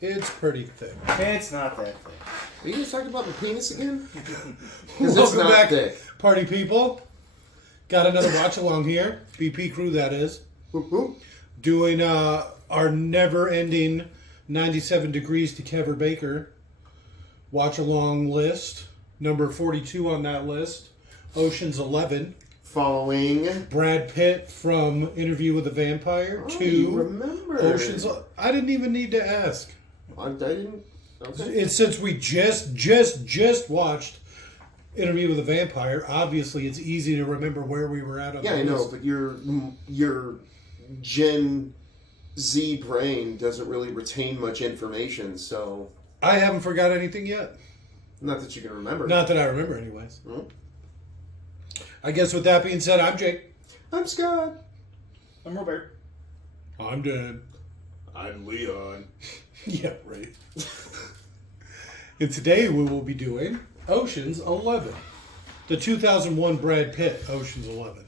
It's pretty thick. It's not that thick. Are you guys talking about the penis again? Welcome back, party people. Got another watch along here. BP crew, that is. Doing our never-ending 97 Degrees to Kevin Baker watch along list. Number 42 on that list. Ocean's 11. Following Brad Pitt from Interview with a Vampire. Oh, 2. You remember. Ocean's. I didn't even need to ask. I didn't. Okay. It's since we just watched Interview with a Vampire. Obviously, it's easy to remember where we were at on the list. I know, but your Gen Z brain doesn't really retain much information, so I haven't forgot anything yet. not that you can remember. Not that I remember, anyways. Hmm? I guess with that being said, I'm Jake. I'm Scott. I'm Robert. I'm Dan. I'm Leon. Yeah, right. And today we will be doing Ocean's 11. The 2001 Brad Pitt Ocean's 11.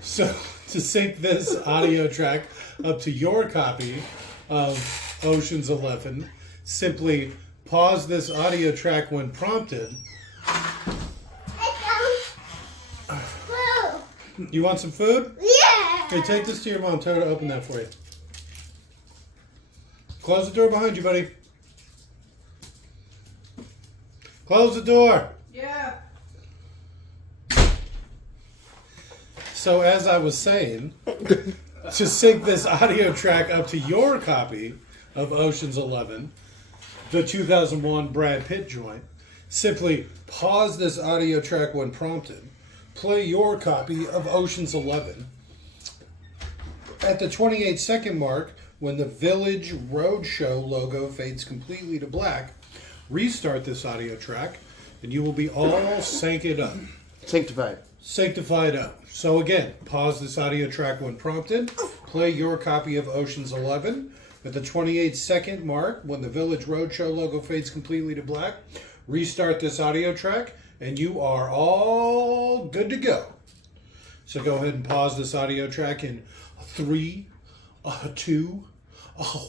So, to sync this audio track up to your copy of Ocean's 11, simply pause this audio track when prompted. You want some food? Yeah! Okay, take this to your mom. Tell her to open that for you. Close the door behind you, buddy. Close the door. Yeah. So as I was saying, to sync this audio track up to your copy of Ocean's 11, the 2001 Brad Pitt joint, simply pause this audio track when prompted. Play your copy of Ocean's 11. At the 28-second mark, when the Village Roadshow logo fades completely to black, restart this audio track, and you will be all sanctified up. Sanctified up. So again, pause this audio track when prompted. Play your copy of Ocean's 11. At the 28-second mark, when the Village Roadshow logo fades completely to black, restart this audio track, and you are all good to go. So go ahead and pause this audio track in 3, 2,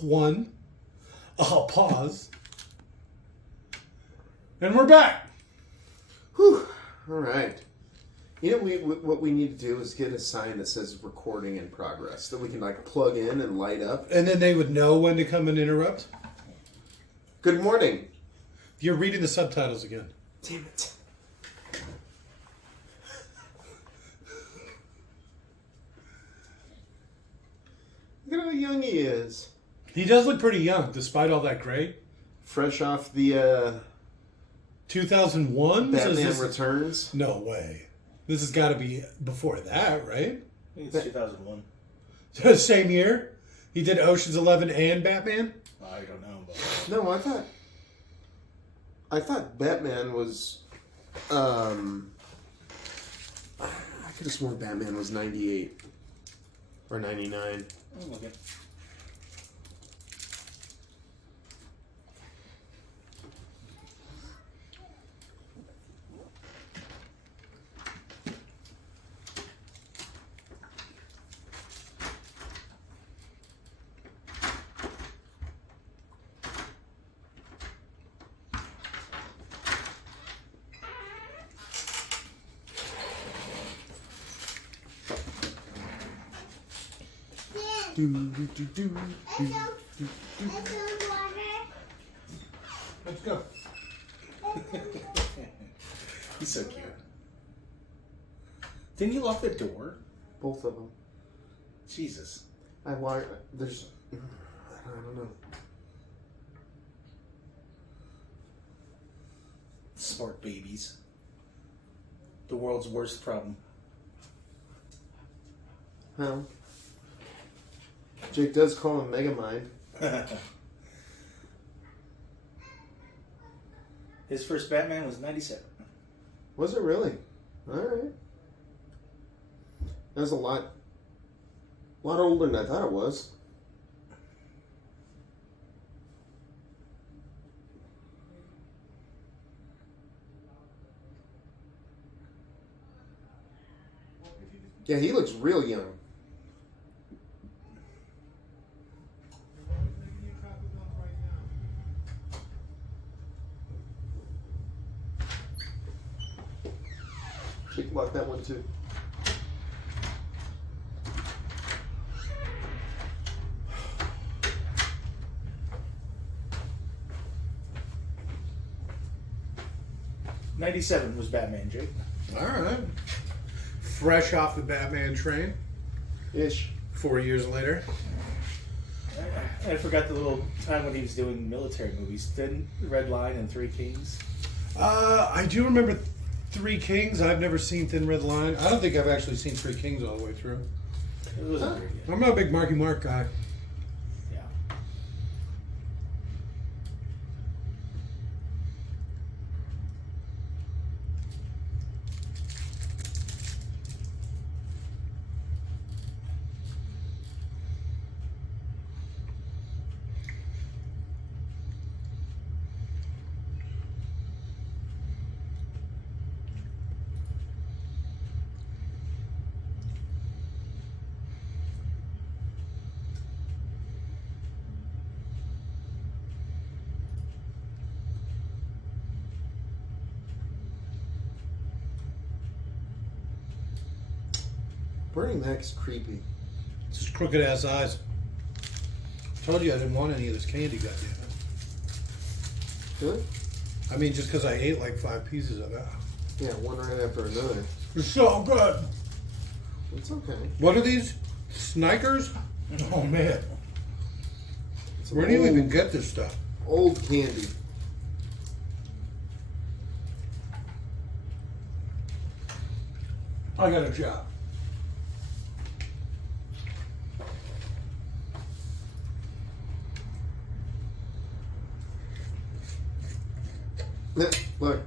1. Pause. And we're back. Whew. All right. You know, what we need to do is get a sign that says recording in progress that we can like plug in and light up. And then they would know when to come and interrupt. Good morning. You're reading the subtitles again. Damn it. Look at how young he is. He does look pretty young, despite all that gray. Fresh off the 2001? Batman Returns. No way. This has got to be before that, right? I think it's 2001. Same year? He did Ocean's 11 and Batman? I don't know. But... No, I thought Batman was. I could have sworn Batman was 98 or 99. Okay. Let's go. He's so cute. Didn't you lock the door? Both of them. Jesus. There's. I don't know. Smart babies. The world's worst problem. Well, Jake does call him Megamind. His first Batman was 97. Was it really? All right. That was a lot older than I thought it was. Yeah, he looks real young. lock that one too. '97 was Batman, Jake. All right. Fresh off the Batman train. Ish. 4 years later. I forgot the little time when he was doing military movies. Then Red Line and Three Kings. I do remember Three Kings. I've never seen Thin Red Line. I don't think I've actually seen Three Kings all the way through. It wasn't very good. I'm not a big Marky Mark guy. Yeah. Burning Mac's creepy. Just crooked ass eyes. Told you I didn't want any of this candy, goddamn Good? it. I mean, just because I ate like 5 pieces of it. Yeah, one right after another. It's so good. It's okay. What are these? Snikers? Oh man. It's Where do you old, even get this stuff? old candy. I got a job. Look.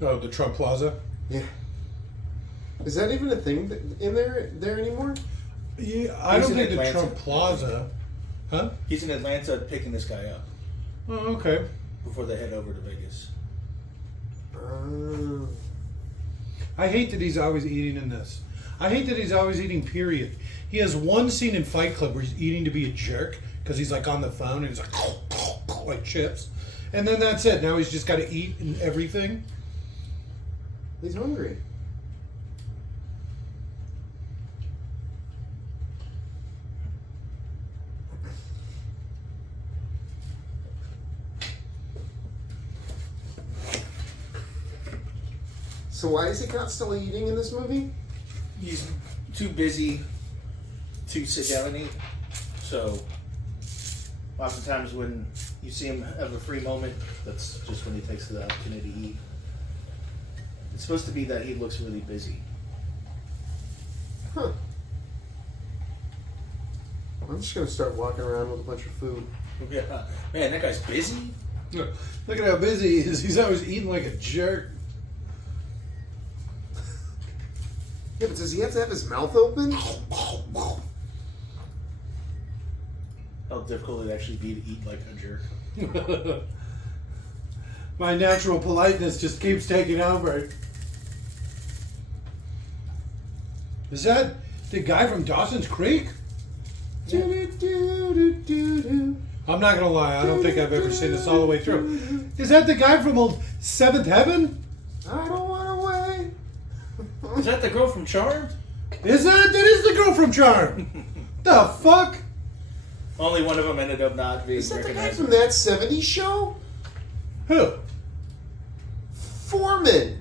Oh, the Trump Plaza? Yeah. Is that even a thing in there anymore? Yeah, I He's don't in think the Atlanta. Trump Plaza. Huh? He's in Atlanta picking this guy up Oh, okay. before they head over to Vegas. I hate that he's always eating in this. I hate that he's always eating, period. He has one scene in Fight Club where he's eating to be a jerk because he's like on the phone and he's like chips. And then that's it. Now he's just got to eat and everything. He's hungry. So why is he constantly eating in this movie? He's too busy to sit down and eat. So, oftentimes when you see him have a free moment, that's just when he takes the opportunity to eat. It's supposed to be that he looks really busy. Huh. I'm just gonna start walking around with a bunch of food. Yeah, man, that guy's busy. Look at how busy he is. He's always eating like a jerk. Yeah, but does he have to have his mouth open? How difficult it'd actually be to eat like a jerk. My natural politeness just keeps taking over. Is that the guy from Dawson's Creek? Yeah. I'm not gonna lie, I don't think I've ever seen this all the way through. Is that the guy from Old Seventh Heaven? I don't want to wait. Is that the girl from Charmed? Is that? That is the girl from Charmed. The fuck? Only one of them ended up not being Is that the guy recognized. from that 70s show? Who? Foreman.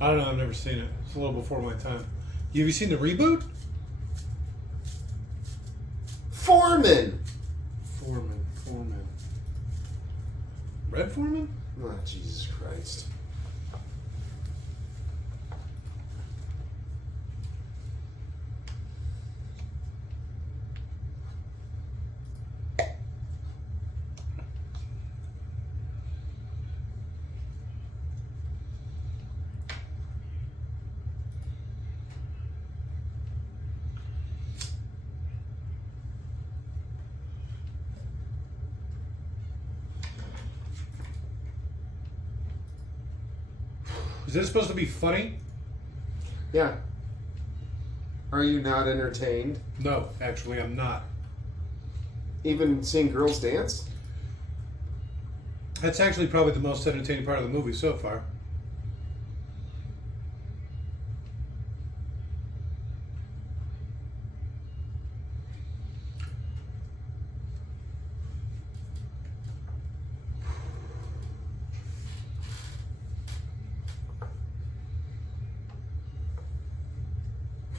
I don't know, I've never seen it. It's a little before my time. Have you seen the reboot? Foreman. Foreman. Red Foreman? Oh, Jesus Christ. Is this supposed to be funny? Yeah. Are you not entertained? No, actually, I'm not. Even seeing girls dance? That's actually probably the most entertaining part of the movie so far.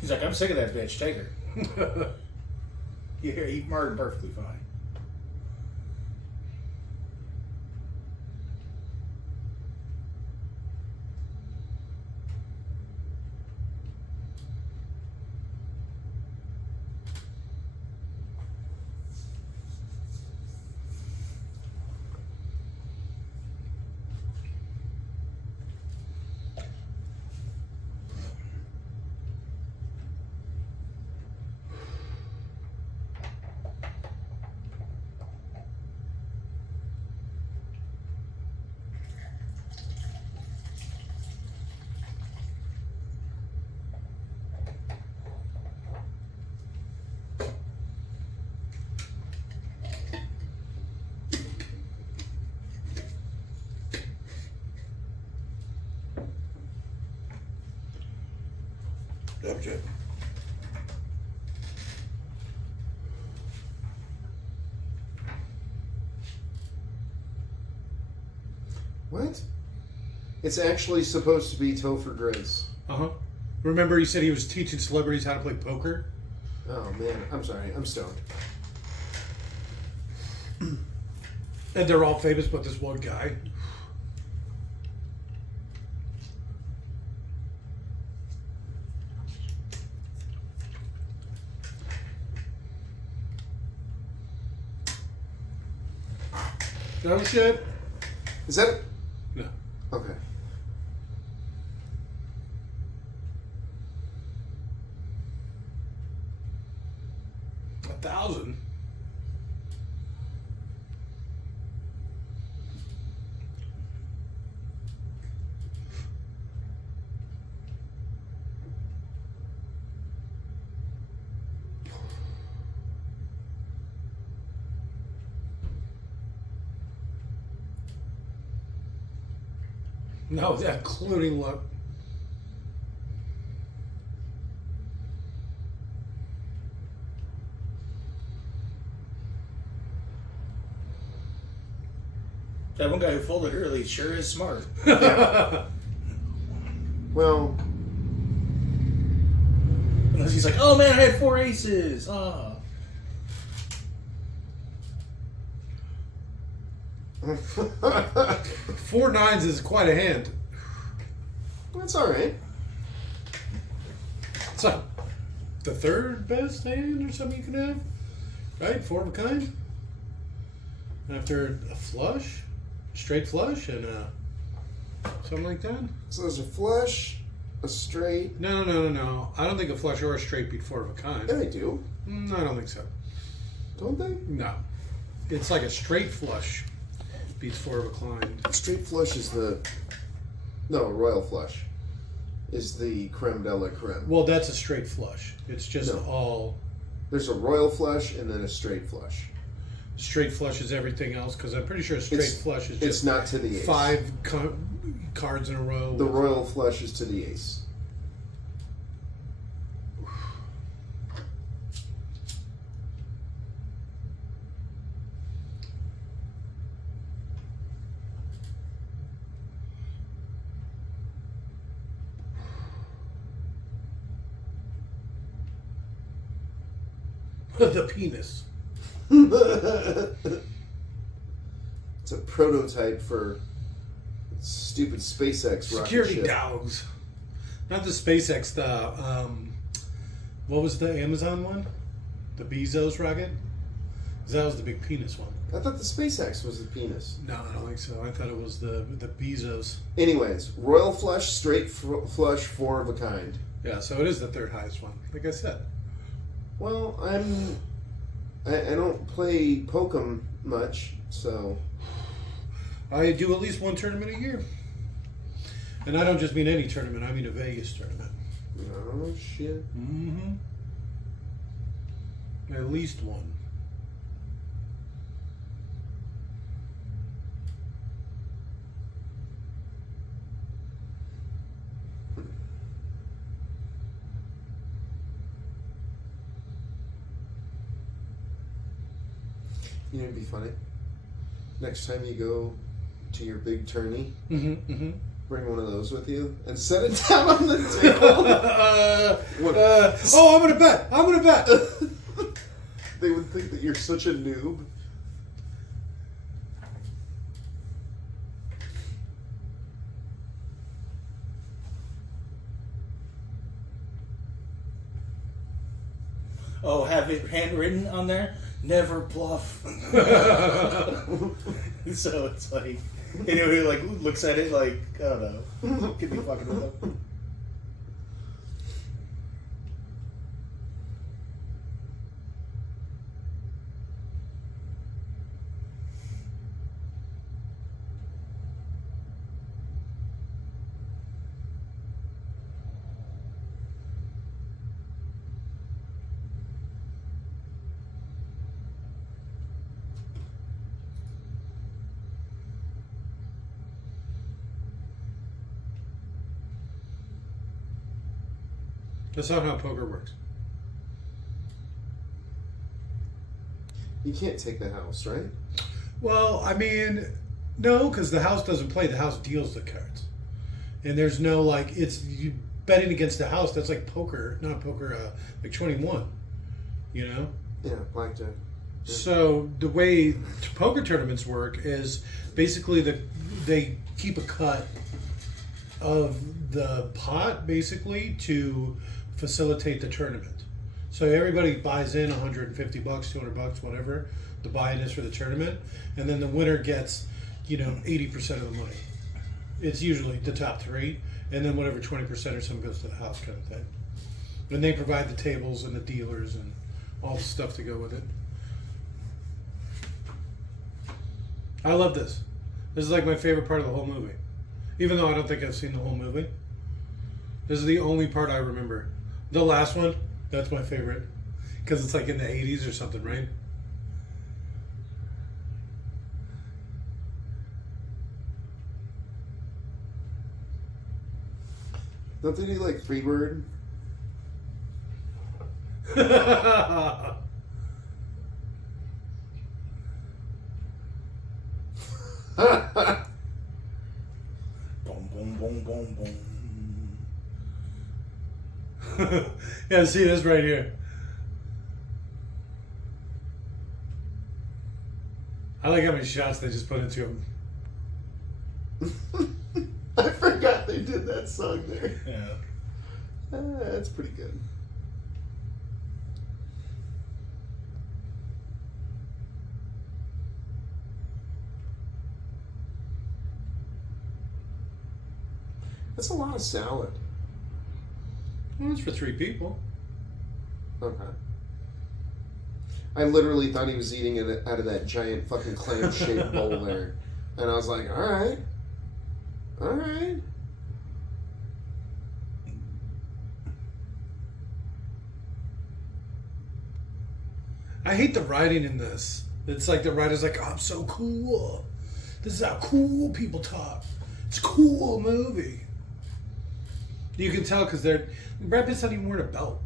He's like, I'm sick of that bitch. Take her. Yeah, he murdered perfectly fine. Object. What? It's actually supposed to be Topher Grace. Uh-huh. Remember he said he was teaching celebrities how to play poker? Oh man, I'm sorry, I'm stoned. And they're all famous but this one guy. No shit. Is that? No. Okay. $1,000. No, that Clooney look. That one guy who folded early sure is smart. Well, Unless he's like, oh man, I had 4 aces. Ah. Four nines is quite a hand. that's all right. It's like the third best hand or something you can have, right? Four of a kind. After a flush, straight flush, and something like that. So there's a flush, a straight. No. I don't think a flush or a straight beat four of a kind. Yeah, they do. No, I don't think so. Don't they? No, it's like a straight flush beats four of a kind. Straight flush is the. No, royal flush is the creme de la creme. Well, that's a straight flush. It's just No. all There's a royal flush and then a straight flush. straight flush is everything else because I'm pretty sure straight It's- flush is It's just not to the ace. five cards in a row. The royal flush is to the ace. The penis. It's a prototype for stupid SpaceX rocket Security ship. dogs. Not the SpaceX, the what was the Amazon one? The Bezos rocket? 'Cause that was the big penis one. I thought the SpaceX was the penis. No, I don't think so. I thought it was the Bezos. Anyways, royal flush, straight flush, four of a kind. Yeah, so it is the third highest one. Like I said. Well, I don't play Pokem much, so I do at least one tournament a year. And I don't just mean any tournament, I mean a Vegas tournament. oh shit. Mm-hmm. At least one. You know, it'd be funny. Next time you go to your big tourney, Mm-hmm. Mm-hmm. bring one of those with you and set it down on the table? Oh, I'm gonna bet. I'm gonna bet. They would think that you're such a noob. Oh, have it handwritten on there? Never bluff. So it's like, anybody like looks at it like, I don't know, could be fucking with them. That's not how poker works. You can't take the house, right? Well, I mean, no, because the house doesn't play. The house deals the cards, and there's no like it's you betting against the house. That's like poker, not poker, like 21. You know. Yeah, blackjack. Yeah. So the way poker tournaments work is basically they keep a cut of the pot basically to facilitate the tournament. So everybody buys in $150, $200, whatever the buy-in is for the tournament, and then the winner gets, 80% of the money. It's usually the top three, and then whatever 20% or something goes to the house kind of thing. And they provide the tables and the dealers and all the stuff to go with it. I love this. This is like my favorite part of the whole movie. Even though I don't think I've seen the whole movie. This is the only part I remember. The last one, that's my favorite. Because it's like in the 80s or something, right? Don't they do like Freebird? Boom, boom, boom, boom, boom. Yeah, see this right here. I like how many shots they just put into him. I forgot they did that song there. Yeah. That's pretty good. That's a lot of salad. Well, it's for 3 people. Okay. I literally thought he was eating it out of that giant fucking clam-shaped bowl there. And I was like, alright. Alright. I hate the writing in this. It's like the writer's like, oh, I'm so cool. This is how cool people talk. It's a cool movie. You can tell because Brad Pitt's not even wearing a belt.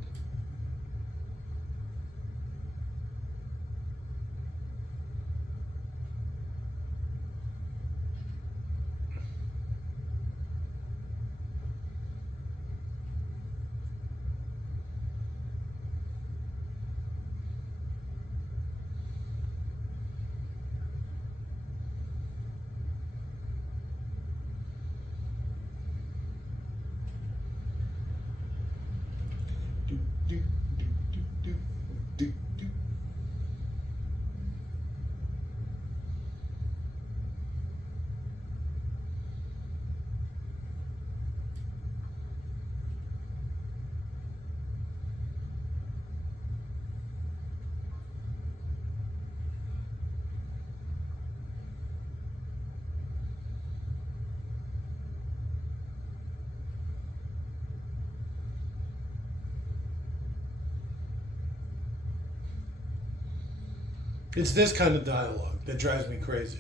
It's this kind of dialogue that drives me crazy.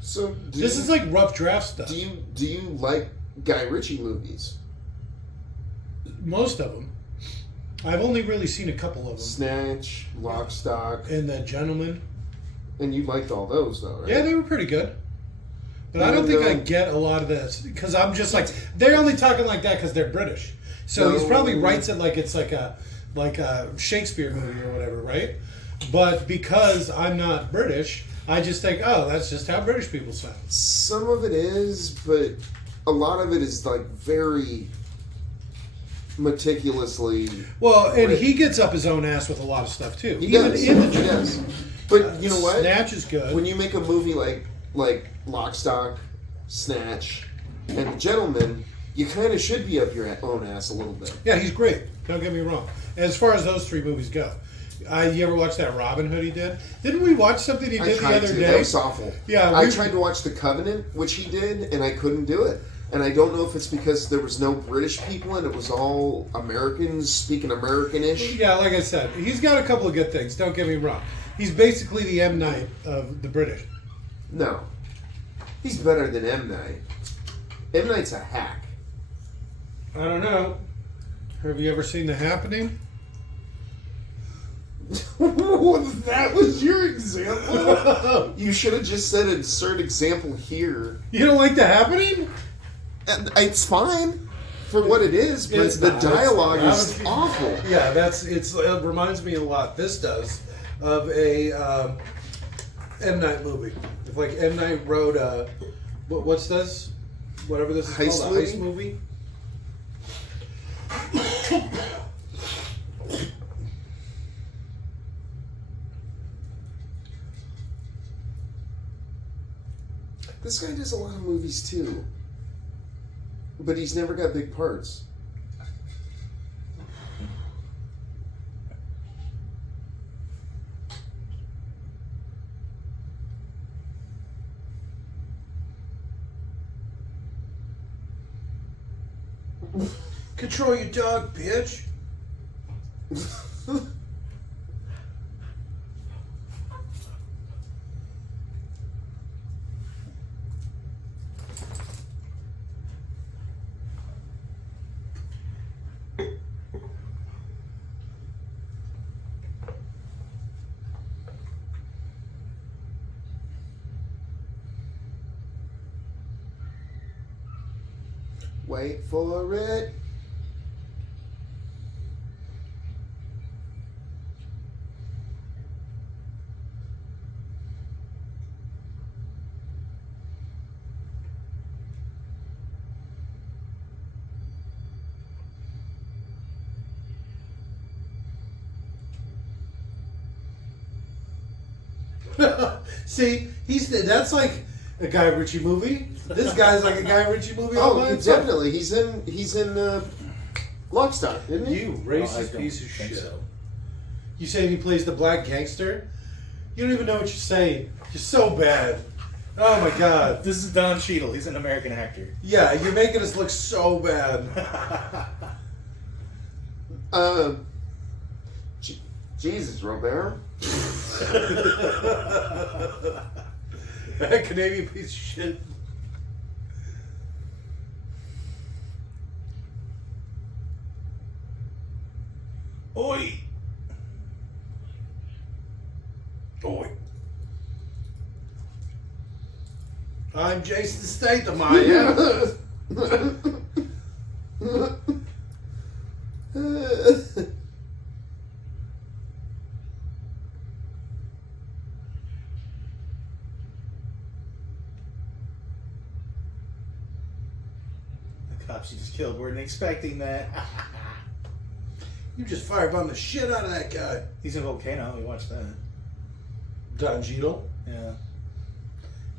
So This is like rough draft stuff. Do you like Guy Ritchie movies? Most of them. I've only really seen a couple of them. Snatch, Lock, Stock, And The Gentleman. and you liked all those though, right? Yeah, they were pretty good. But I don't think I get a lot of this because I'm just like they're only talking like that because they're British. So he's probably writes it like it's like a Shakespeare movie or whatever, right? But because I'm not British, I just think, oh, that's just how British people sound. Some of it is, but a lot of it is like very meticulously. Well, and he gets up his own ass with a lot of stuff too. He Even does. in the He does. But you know what? Snatch is good. When you make a movie like Lock, Stock, Snatch, and The Gentleman, you kind of should be up your own ass a little bit. Yeah, he's great. Don't get me wrong. As far as those three movies go, you ever watch that Robin Hood he did? Didn't we watch something he did the other day? That was awful. Yeah, I tried to watch The Covenant, which he did, and I couldn't do it. And I don't know if it's because there was no British people and it was all Americans speaking Americanish. Yeah, like I said, he's got a couple of good things. Don't get me wrong. He's basically the M. Night of the British. No. He's better than M. Night. M. Night's a hack. I don't know. Have you ever seen The Happening? That was your example? You should have just said insert example here. You don't like The Happening? And it's fine for what it is, but It's the not. dialogue It's- is awful. Yeah, it reminds me a lot. This does of a M. Night movie. If like M. Night wrote what's this? Whatever this is Heist called, a heist movie. This guy does a lot of movies too, but he's never got big parts. Control your dog, bitch. Wait for it. See, that's like a Guy Ritchie movie. This guy's like a Guy Ritchie movie. all by Oh, himself. definitely. He's in Lock, Stock, isn't he? You I racist don't piece of think shit. so. You saying he plays the black gangster? You don't even know what you're saying. You're so bad. Oh my god. This is Don Cheadle. He's an American actor. Yeah, you're making us look so bad. Jesus, Robert. That Canadian piece of shit. Oi! Oi! I'm Jason Statham, I am. The cops you just killed weren't expecting that. You just firebombed the shit out of that guy. He's in Volcano. We watched that. Don Cheadle. Yeah.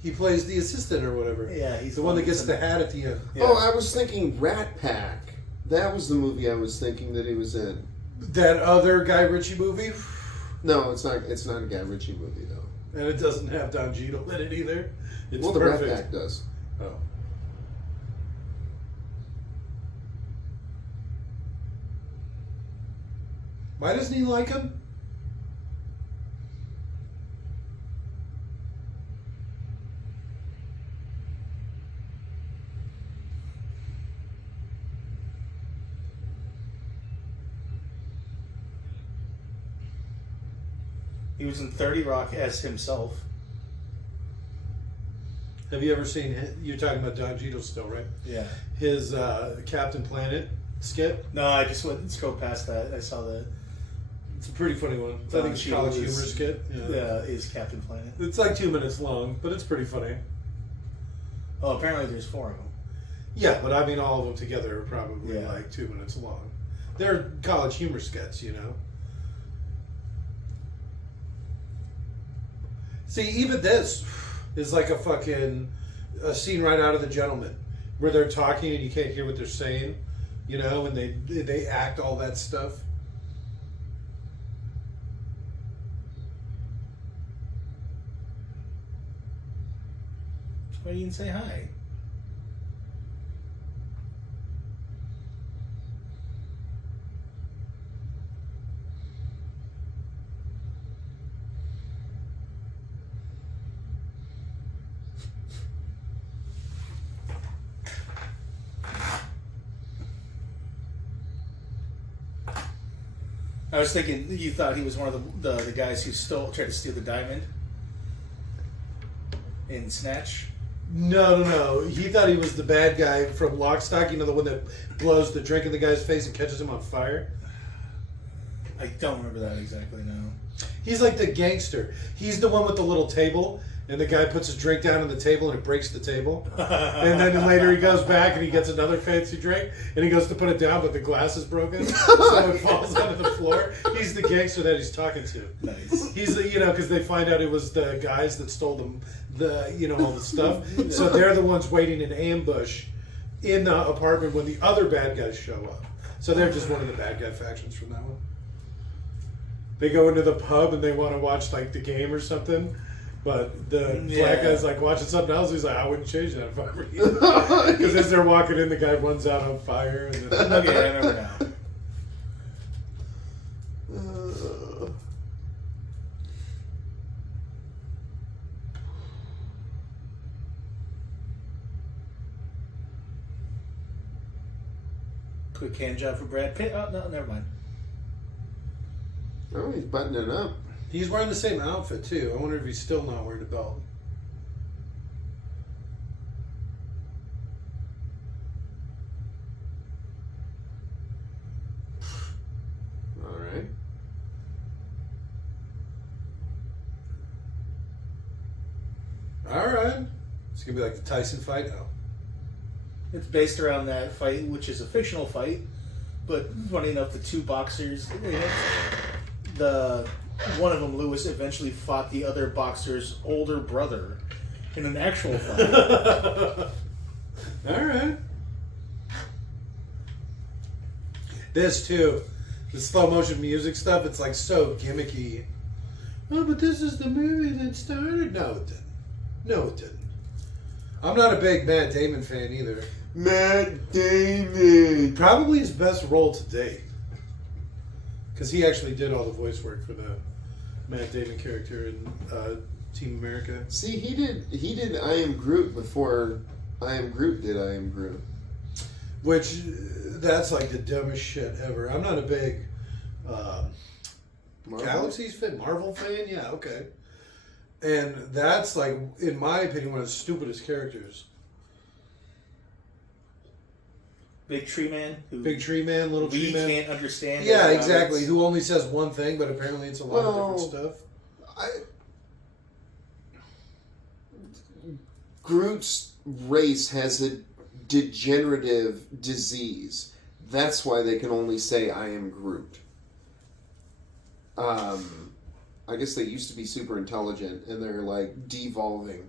He plays the assistant or whatever. Yeah, he's the one that gets in- the hat at the end. Yeah. Oh, I was thinking Rat Pack. That was the movie I was thinking that he was in. That other Guy Ritchie movie, No, it's not. It's not a Guy Ritchie movie though. and it doesn't have Don Cheadle in it either. It's Well, the perfect. Rat Pack does. Oh. Why doesn't he like him? He was in 30 Rock as himself. Have you ever seen? You're talking about Don Cheadle still, right? Yeah. His Captain Planet skit. No, I just went and scrolled past that. I saw the. It's a pretty funny one. I think it's a college humor skit. Yeah, is Captain Planet. It's like 2 minutes long, but it's pretty funny. Oh, apparently there's 4 of them. Yeah, but I mean, all of them together are probably Yeah. like 2 minutes long. They're college humor skits, you know. See, even this is like a scene right out of The Gentleman, where they're talking and you can't hear what they're saying, you know, and they act all that stuff. Why didn't you say hi? I was thinking you thought he was one of the guys who tried to steal the diamond in Snatch. No. He thought he was the bad guy from Lock, Stock, you know, the one that blows the drink in the guy's face and catches him on fire. I don't remember that exactly now. He's like the gangster. He's the one with the little table, and the guy puts his drink down on the table and it breaks the table. And then later he goes back and he gets another fancy drink, and he goes to put it down, but the glass is broken, so it falls onto the floor. He's the gangster that he's talking to. Nice. He's the, you know, because they find out it was the guys that stole them, all the stuff. So they're the ones waiting in ambush in the apartment when the other bad guys show up. So they're just one of the bad guy factions from that one. They go into the pub and they want to watch like the game or something, but the black guy's like watching something else. He's like, I wouldn't change that if I were you. Because as they're walking in, the guy runs out on fire. And then, Okay, I remember now. Quick hand job for Brad Pitt. Oh, no, never mind. Oh, he's buttoning up. he's wearing the same outfit too. I wonder if he's still not wearing a belt. All right. All right. It's gonna be like the Tyson fight now. It's based around that fight, which is a fictional fight, but funny enough, the two boxers, one of them, Lewis, eventually fought the other boxer's older brother in an actual fight. All right. This too, the slow motion music stuff. It's like so gimmicky. Oh, but this is the movie that started. No, it didn't. No, it didn't. I'm not a big Matt Damon fan either. Matt Damon. Probably his best role to date. Because he actually did all the voice work for the Matt Damon character in Team America. See, he did I Am Groot before I Am Groot did I Am Groot. Which, that's like the dumbest shit ever. I'm not a big Galaxies fan, Marvel fan. Yeah, okay. And that's like, in my opinion, one of the stupidest characters. Big Tree Man. Big Tree Man, Little Tree Man. can't understand. Yeah, exactly. Who only says one thing, but apparently it's a lot of different stuff. Groot's race has a degenerative disease. That's why they can only say I am Groot. I guess they used to be super intelligent and they're like devolving.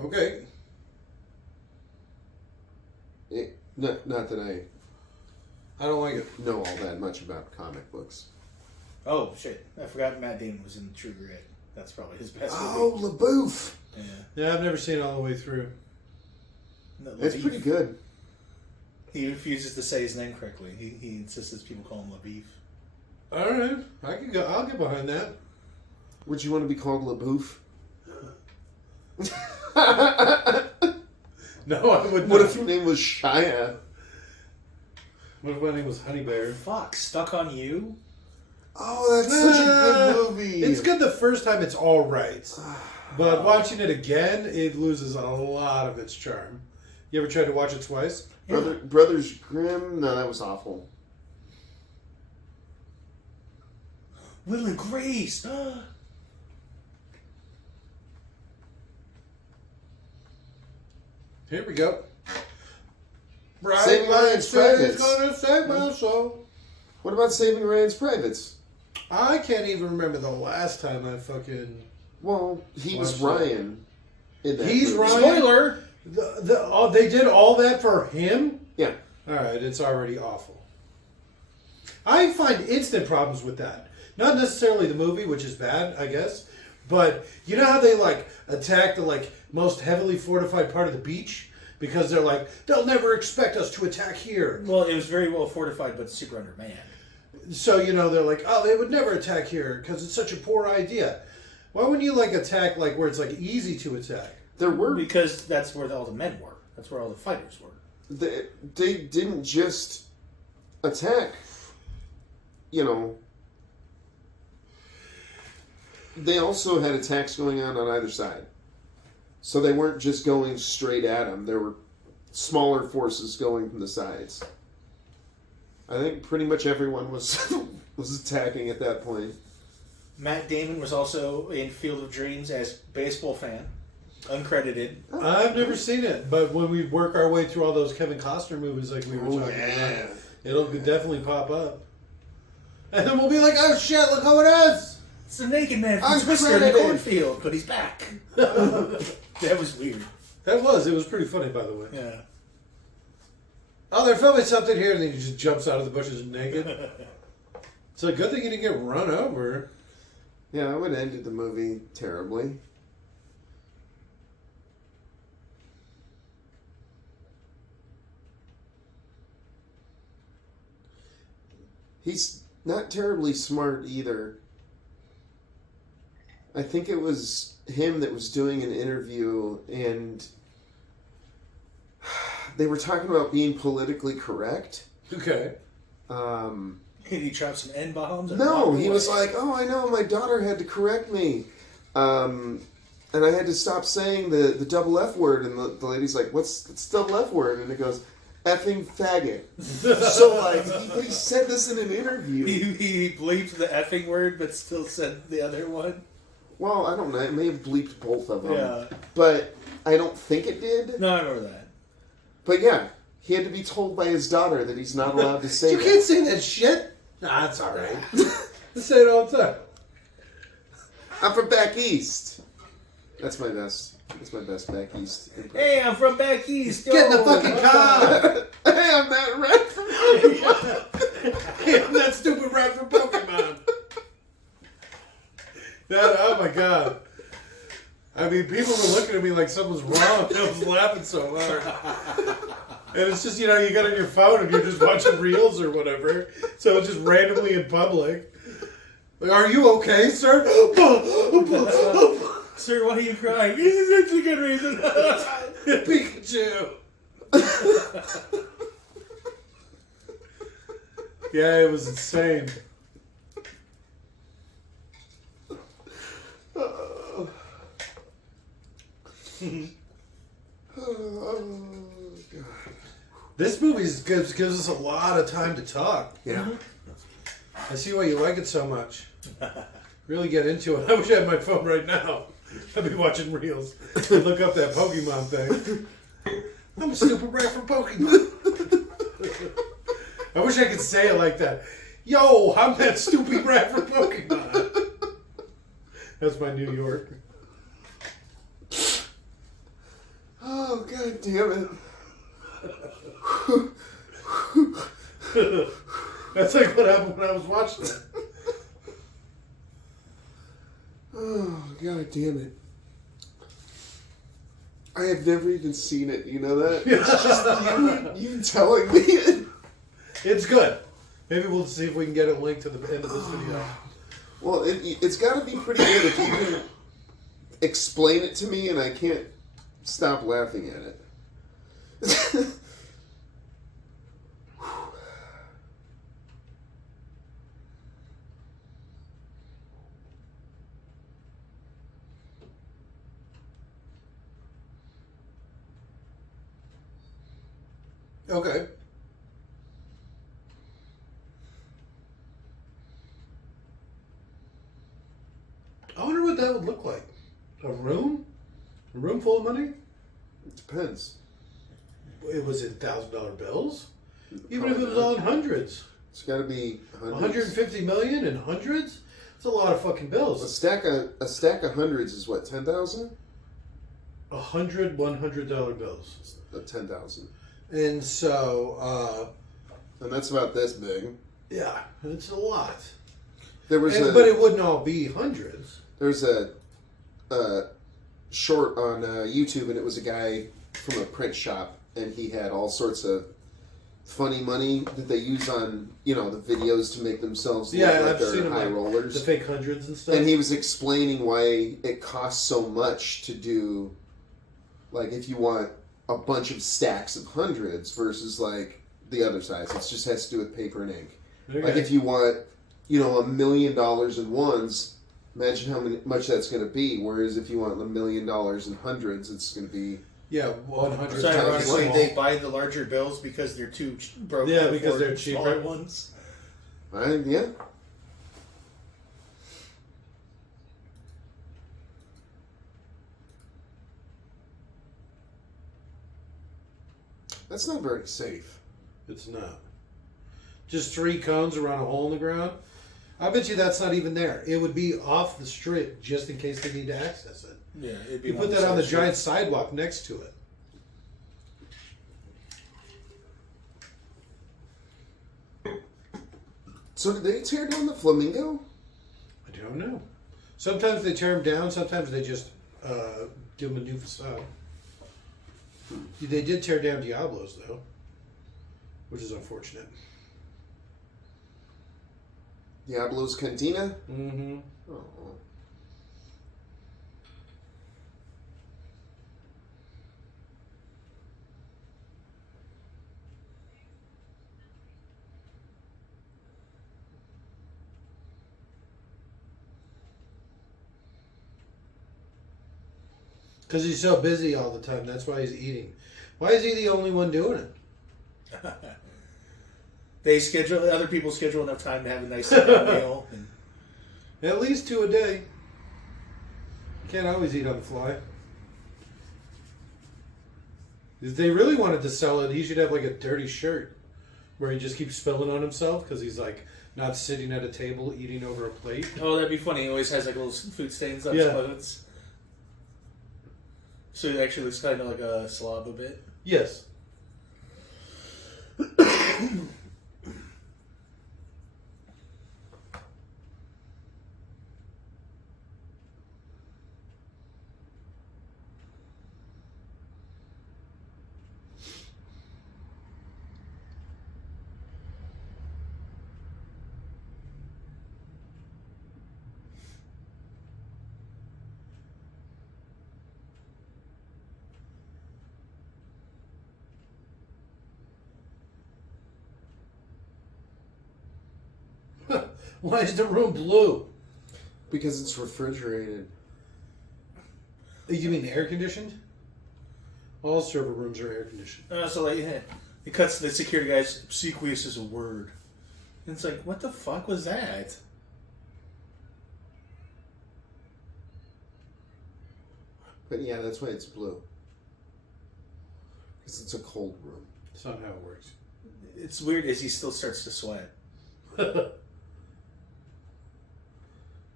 Okay. Not that I don't like it. know all that much about comic books. Oh, shit. I forgot Matt Damon was in True Grit. That's probably his best movie. Oh, LaBouffe! Yeah, I've never seen it all the way through. No, It's pretty good. He refuses to say his name correctly. He insists that people call him LaBeef. All right, I can go. I'll get behind that. Would you want to be called LaBouffe? No, I would not. What if your name was Shia? What if my name was Honey Bear? Fuck, Stuck on You? Oh, that's such a good movie. It's good the first time. It's all right. But watching it again, it loses a lot of its charm. You ever tried to watch it twice? Brothers Grimm? No, that was awful. Will and Grace. Here we go. Saving Ryan's Privates. Gonna save my soul. What about Saving Ryan's Privates? I can't even remember the last time I fucking... Well, he was Watch that. Ryan in that He's movie. Ryan? Spoiler. They did all that for him? Yeah. Alright, it's already awful. I find instant problems with that. Not necessarily the movie, which is bad, I guess. But you know how they like attack the like most heavily fortified part of the beach? Because they're like, they'll never expect us to attack here. Well, it was very well fortified, but super undermanned. So, you know, they're like, oh, they would never attack here because it's such a poor idea. Why wouldn't you like attack like where it's like easy to attack? There were... Because that's where all the men were. That's where all the fighters were. They didn't just attack, you know. They also had attacks going on either side. So they weren't just going straight at them. There were smaller forces going from the sides. I think pretty much everyone was was attacking at that point. Matt Damon was also in Field of Dreams as baseball fan, uncredited. I've never seen it, but when we work our way through all those Kevin Costner movies like we were talking about, it'll definitely pop up. And then we'll be like, oh shit, look how it is! It's the naked man from Twister in the cornfield, but he's back. That was weird. It was pretty funny, by the way. Yeah. Oh, they're filming something here, and then he just jumps out of the bushes naked. It's a good thing he didn't get run over. Yeah, that would have ended the movie terribly. He's not terribly smart either. I think it was him that was doing an interview, and they were talking about being politically correct. Okay. Did he drop some N-bombs? No, he was like, oh, I know, my daughter had to correct me. And I had to stop saying the double F word. And the lady's like, what's double F word? And it goes, effing faggot. So, like, he said this in an interview. He bleeped the effing word, but still said the other one. Well, I don't know. It may have bleeped both of them. Yeah. But I don't think it did. No, I remember that. But yeah, he had to be told by his daughter that he's not allowed to say You that. can't say that shit. Nah, it's alright. I say it all the time. I'm from back east. That's my best back east impression. Hey, I'm from back east. Get in the fucking car! Hey, I'm that red from Pokemon. Hey, I'm that stupid rat from Pokemon. Oh my god. I mean, people were looking at me like something was wrong. I was laughing so hard. And it's just, you know, you got on your phone and you're just watching reels or whatever. So it's just randomly in public. Like, are you okay, sir? Sir, why are you crying? It's a good reason. Pikachu. Yeah, it was insane. This movie gives us a lot of time to talk. Yeah. I see why you like it so much. Really get into it. I wish I had my phone right now. I'd be watching reels. I'd look up that Pokemon thing. I'm a stupid rat from Pokemon. I wish I could say it like that. Yo, I'm that stupid rat from Pokemon. That's my New York. Oh, god damn it. That's like what happened when I was watching it. Oh, god damn it. I have never even seen it, you know that? It's just you telling me it. It's good. Maybe we'll see if we can get a link to the end of this video. Well, it's got to be pretty good if you can explain it to me and I can't stop laughing at it. Okay. I wonder what that would look like. A room? A room full of money? It depends. It was in $1,000 bills? Even if it was all in hundreds. It's got to be hundreds. 150 million in hundreds? It's a lot of fucking A bills. stack of hundreds is what, 10,000? 100 $100 bills. 10,000. And so, And that's about this big. yeah, it's a lot. There was But it wouldn't all be hundreds. There's a short on YouTube, and it was a guy from a print shop, and he had all sorts of funny money that they use on, the videos to make themselves look like I've they're seen them, high like, rollers. the fake hundreds and stuff. And he was explaining why it costs so much to do, like, if you want a bunch of stacks of hundreds versus, like, the other size. It just has to do with paper and ink. Okay. Like, if you want, $1 million in ones, imagine how much that's going to be. Whereas if you want $1 million in hundreds, it's going to be... Yeah, 100 So times ironically, small. they buy the larger bills because they're too broke. Yeah, to because afford they're smaller cheaper. ones. Yeah. That's not very safe. It's not. Just 3 cones around a hole in the ground. I bet you that's not even there. It would be off the strip just in case they need to access it. Yeah, it'd be You put that on the giant sidewalk next to it. So did they tear down the flamingo? I don't know. Sometimes they tear them down. Sometimes they just do them a new facade. They did tear down Diablo's though, which is unfortunate. Diablo's Cantina? Mm-hmm. Oh. Because he's so busy all the time. That's why he's eating. Why is he the only one doing it? They schedule other people schedule enough time to have a nice sit-down meal. And At least 2 a day. Can't always eat on the fly. If they really wanted to sell it, he should have like a dirty shirt where he just keeps spilling on himself because he's like not sitting at a table eating over a plate. oh, that'd be funny. He always has like little food stains on Yeah. his clothes. So he actually looks kind of like a slob a bit. Yes. Why is the room blue? Because it's refrigerated. You mean air conditioned? All server rooms are air conditioned. So like, it cuts to the security guys. Sequius is a word. And it's like, what the fuck was that? But yeah, that's why it's blue. Because it's a cold room. That's not how it works. It's weird as he still starts to sweat.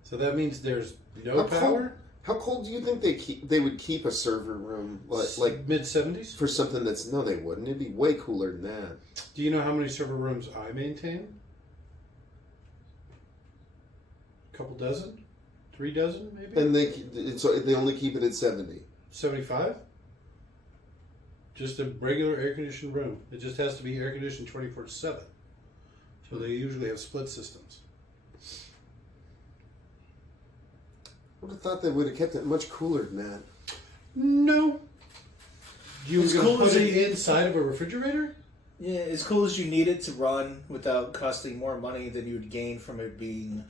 So that means there's no power? How cold do you think they would keep a server room like Mid 70s? for something that's no, they wouldn't. It'd be way cooler than that. Do you know how many server rooms I maintain? A couple dozen? 3 dozen, maybe? And they only keep it at 70. 75? Just a regular air conditioned room. It just has to be air conditioned 24/7. So they usually have split systems. I would have thought they would have kept it much cooler than that. No. You It's were cool going to as put it it- inside of a refrigerator? Yeah, as cool as you need it to run without costing more money than you would gain from it being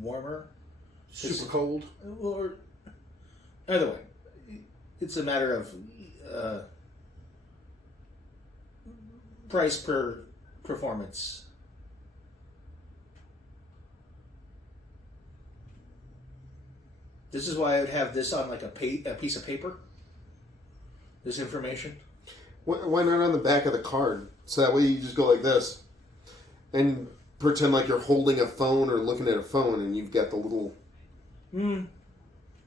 warmer. Super cold. Or either way, it's a matter of price per performance. This is why I would have this on like a piece of paper. This information. Why not on the back of the card? So that way you just go like this. And pretend like you're holding a phone or looking at a phone and you've got the little...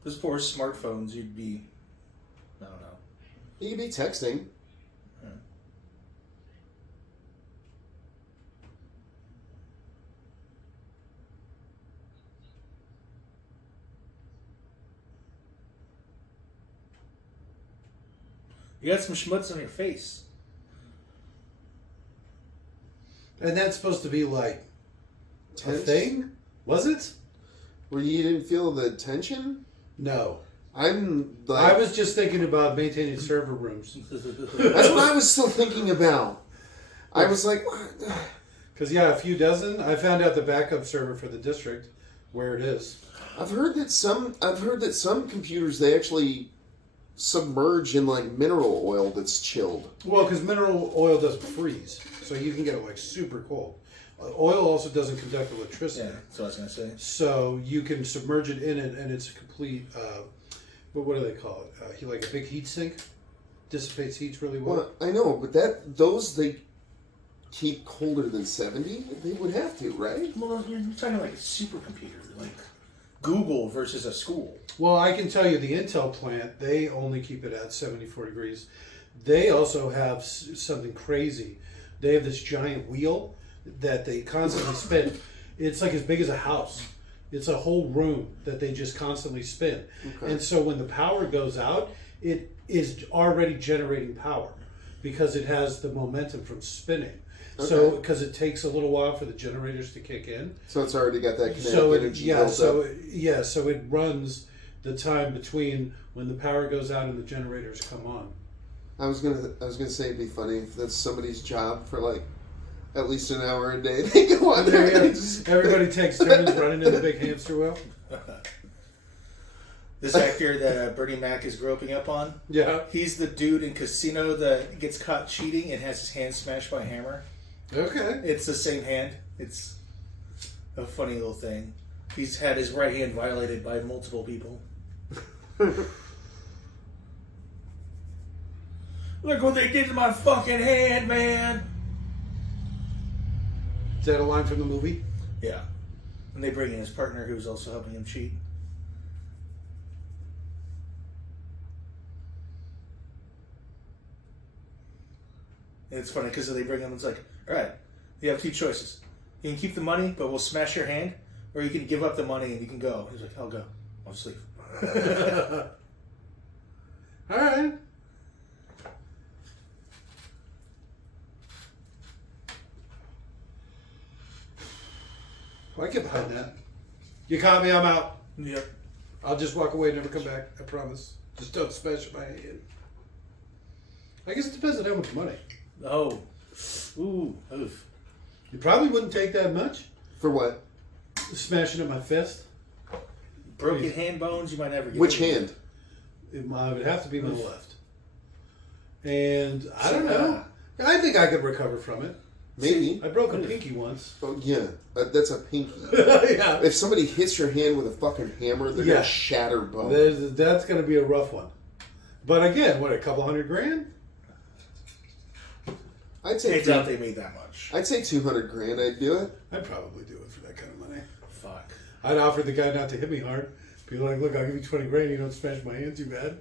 This poor smartphones, you'd be... I don't know. You could be texting. You got some schmutz on your face. And that's supposed to be like a Tense? thing? Was it? Where you didn't feel the tension? No. I'm like... I was just thinking about maintaining server rooms. That's what I was still thinking about. I was like... Because, yeah, a few dozen. I found out the backup server for the district, where it is. I've heard that some computers, they actually submerge in like mineral oil that's chilled. Well, because mineral oil doesn't freeze, so you can get it like super cold. Oil also doesn't conduct electricity. Yeah, that's what I was going to say. So you can submerge it in it, and it's a complete, what do they call it? Like a big heat sink? Dissipates heat really well. Well, I know, but those they keep colder than 70? They would have to, right? Well, you're talking like a supercomputer, like Google versus a school. Well, I can tell you the Intel plant, they only keep it at 74 degrees. They also have something crazy. They have this giant wheel that they constantly spin. It's like as big as a house. It's a whole room that they just constantly spin. Okay. And so when the power goes out, it is already generating power because it has the momentum from spinning. Okay. So, because it takes a little while for the generators to kick in. So it's already got that kinetic energy built up. So it runs the time between when the power goes out and the generators come on. I was gonna say it'd be funny if that's somebody's job for like at least an hour a day. They go on there. Everybody takes turns running in the big hamster wheel. This actor that Bernie Mac is groping up on. Yeah. He's the dude in Casino that gets caught cheating and has his hand smashed by a hammer. Okay. It's the same hand. It's a funny little thing. He's had his right hand violated by multiple people. Look what they did to my fucking hand, man. Is that a line from the movie? Yeah. And they bring in his partner who's also helping him cheat. And it's funny because they bring him, it's like, all right, you have two choices. You can keep the money, but we'll smash your hand, or you can give up the money and you can go. He's like, I'll go. I'll sleep. All right. I get behind that. You caught me, I'm out. Yep. I'll just walk away and never come back. I promise. Just don't smash my hand. I guess it depends on how much money. Oh. Ooh. Oof. You probably wouldn't take that much. For what? Smashing at my fist. Broken hand bones, you might never get. Which hand? It would have to be my left. And I don't know. I think I could recover from it. Maybe. I broke a pinky once. Oh, yeah. That's a pinky. Yeah. If somebody hits your hand with a fucking hammer, they're going to shatter bone. That's going to be a rough one. But again, what, a couple $100,000? I'd say I doubt they made that much. I'd say $200,000. I'd do it. I'd probably do it for that kind of money. Fuck. I'd offer the guy not to hit me hard. Be like, look, I'll give you $20,000. You don't smash my hand too bad.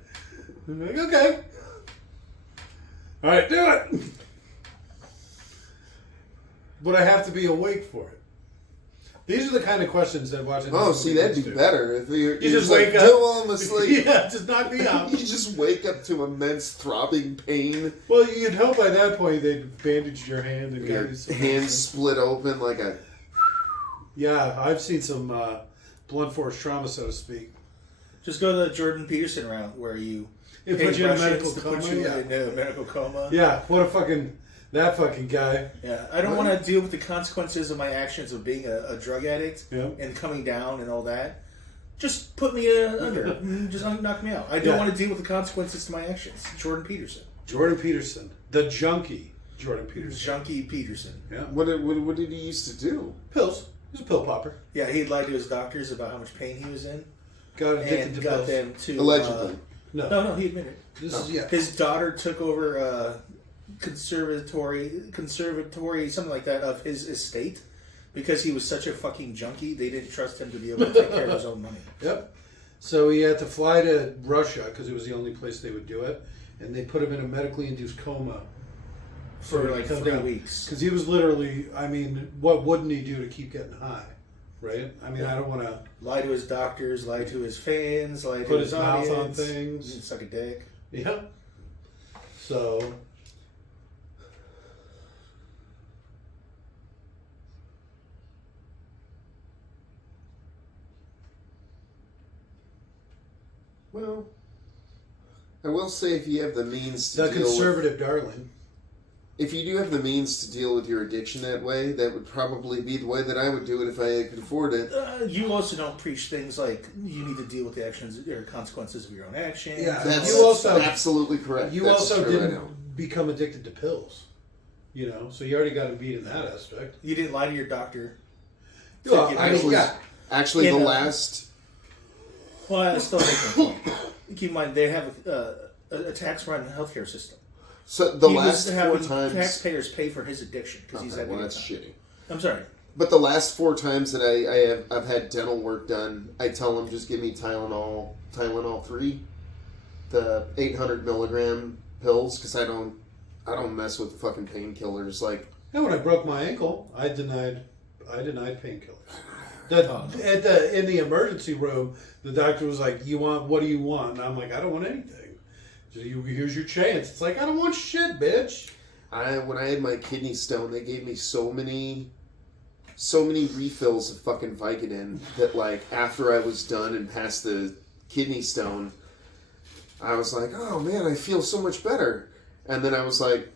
I'm like, okay. All right, do it. But I have to be awake for it. These are the kind of questions that watching. Oh, see, that'd be better if you just wake up. While I'm asleep. Yeah, just knock me out. You just wake up to immense throbbing pain. Well, you'd hope by that point they'd bandage your hand and Your hand split open like a. Yeah, I've seen some blunt force trauma, so to speak. Just go the Jordan Peterson route where you It put you in a medical to coma. put you Yeah. in a medical coma. Yeah, what a fucking that fucking guy. Yeah, I don't want to deal with the consequences of my actions of being a drug addict and coming down and all that. Just put me under. Just knock me out. I don't want to deal with the consequences to my actions. Jordan Peterson. Jordan Peterson, the junkie. Jordan Peterson. Junkie Peterson. Yeah. What did he used to do? Pills. He's a pill popper. Yeah, he lied to his doctors about how much pain he was in. Got addicted And to got pills. them to... Allegedly. No, he admitted it. This is, yeah. His daughter took over conservatory, something like that, of his estate. Because he was such a fucking junkie, they didn't trust him to be able to take care of his own money. Yep. So he had to fly to Russia because it was the only place they would do it. And they put him in a medically induced coma. For like 3 weeks. Because he was literally, I mean, what wouldn't he do to keep getting high? Right? I mean, I don't want to... Lie to his doctors, lie to his fans, lie to Put his his mouth on audience, things. suck a dick. Yeah. So... Well, I will say if you have the means to The deal conservative darling. if you do have the means to deal with your addiction that way, that would probably be the way that I would do it if I could afford it. You also don't preach things like you need to deal with the actions or consequences of your own actions. Yeah, That's you also absolutely correct. You That's also true, I didn't know. become addicted to pills. You know, so you already got him beat in that aspect. You didn't lie to your doctor. Well, get I mean, pills. yeah. Actually, In the a- last... Well, I still make my point. Keep in mind, they have a tax-run healthcare system. So the He last was 4 having times... taxpayers pay for his addiction because he's Okay, having well, a that's time. shitty. I'm sorry. But the last 4 times that I've had dental work done, I tell them just give me Tylenol 3, the 800 milligram pills, because I don't mess with fucking painkillers. Like, And when I broke my ankle, I denied painkillers. In the emergency room, the doctor was like, what do you want? And I'm like, I don't want anything. So here's your chance. It's like, I don't want shit, bitch. when I had my kidney stone, they gave me so many refills of fucking Vicodin that, like, after I was done and past the kidney stone, I was like, oh man, I feel so much better. And then I was like,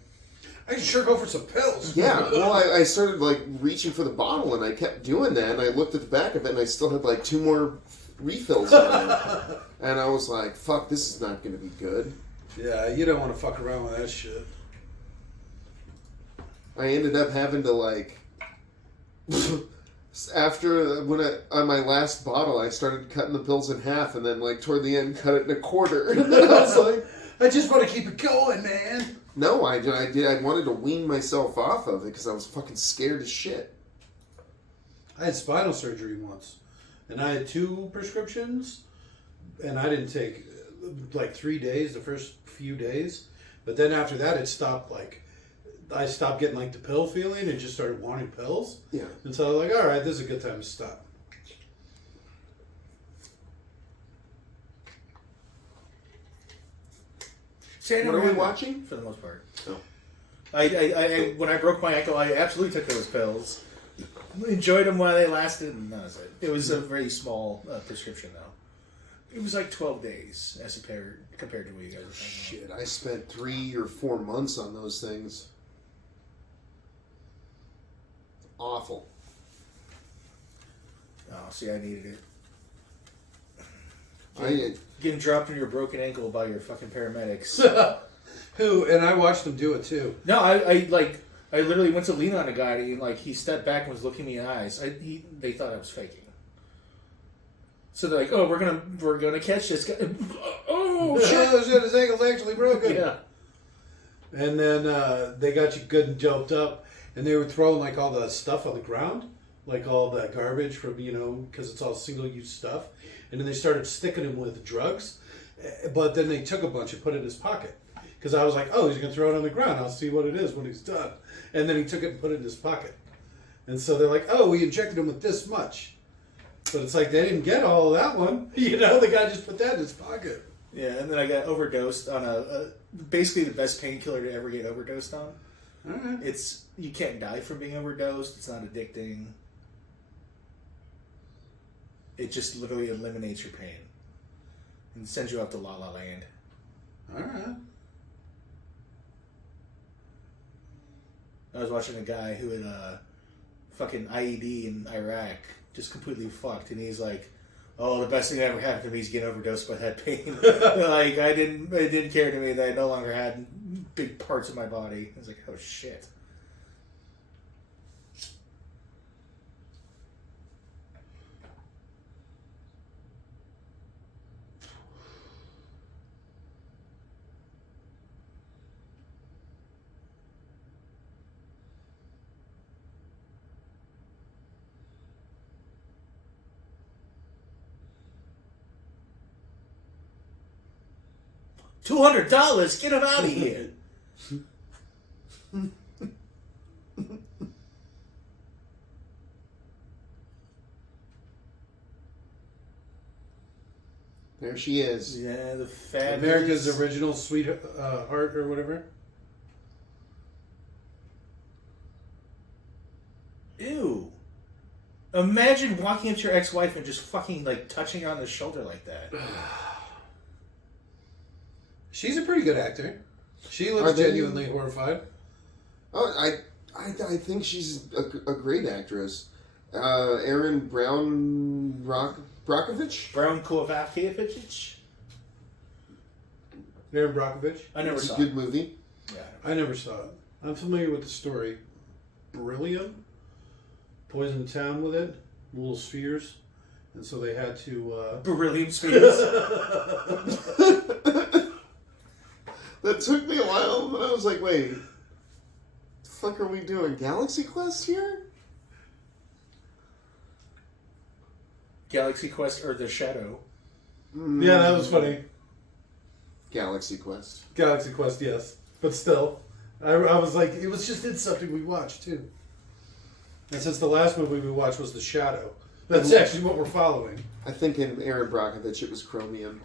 I should sure go for some pills. yeah, well, I started, like, reaching for the bottle, and I kept doing that, and I looked at the back of it, and I still had, like, 2 more refills on it. And I was like, fuck, this is not going to be good. Yeah, you don't want to fuck around with that shit. I ended up having to, like... on my last bottle, I started cutting the pills in half, and then, like, toward the end, cut it in a quarter. And then I was like... I just want to keep it going, man. No, I did. I wanted to wean myself off of it because I was fucking scared as shit. I had spinal surgery once, and I had 2 prescriptions, and I didn't take like 3 days, the first few days, but then after that it stopped. Like, I stopped getting like the pill feeling and just started wanting pills. Yeah. And so I was like, all right, this is a good time to stop. What are we watching? For the most part. Oh. I when I broke my ankle, I absolutely took those pills. Enjoyed them while they lasted, and that was it. It was a very small prescription, though. It was like 12 days as compared to what you guys were saying. Shit, I spent 3 or 4 months on those things. Awful. Oh, see, I needed it. I Getting dropped on your broken ankle by your fucking paramedics. And I watched them do it too. No, I literally went to lean on a guy, and he stepped back and was looking me in the eyes. They thought I was faking. So they're like, "Oh, we're gonna catch this guy." Oh shit! His ankle's actually broken. Yeah. And then they got you good and doped up, and they were throwing like all the stuff on the ground, like all the garbage from, because it's all single-use stuff. And then they started sticking him with drugs, but then they took a bunch and put it in his pocket. Because I was like, oh, he's going to throw it on the ground. I'll see what it is when he's done. And then he took it and put it in his pocket. And so they're like, oh, we injected him with this much. But it's like they didn't get all of that one. The guy just put that in his pocket. Yeah, and then I got overdosed on basically the best painkiller to ever get overdosed on. All right. You can't die from being overdosed. It's not addicting. It just literally eliminates your pain and sends you out to La La Land. All right. I was watching a guy who had a fucking IED in Iraq, just completely fucked, and he's like, "Oh, the best thing that ever happened to me is getting overdosed by that pain." It didn't care to me that I no longer had big parts of my body. I was like, oh shit. $200? Get him out of here. There she is. Yeah, the fabulous... America's original sweetheart or whatever. Ew. Imagine walking up to your ex-wife and just fucking, like, touching her on the shoulder like that. She's a pretty good actor. She looks genuinely horrified. Oh, I think she's a great actress. Aaron Brockovich? Brown Kovacevic? Aaron Brockovich? I never It's saw a good it. movie. Yeah. I never saw it. I'm familiar with the story. Beryllium? Poisoned town with it. Little spheres. And so they had to... Beryllium Spears. That took me a while, but I was like, wait, the fuck are we doing? Galaxy Quest here? Galaxy Quest or The Shadow. Yeah, that was funny. Galaxy Quest. Galaxy Quest, yes. But still, I was like, it was just something we watched, too. And since the last movie we watched was The Shadow, that's actually what we're following. I think in Aaron Brockovich it was Chromium.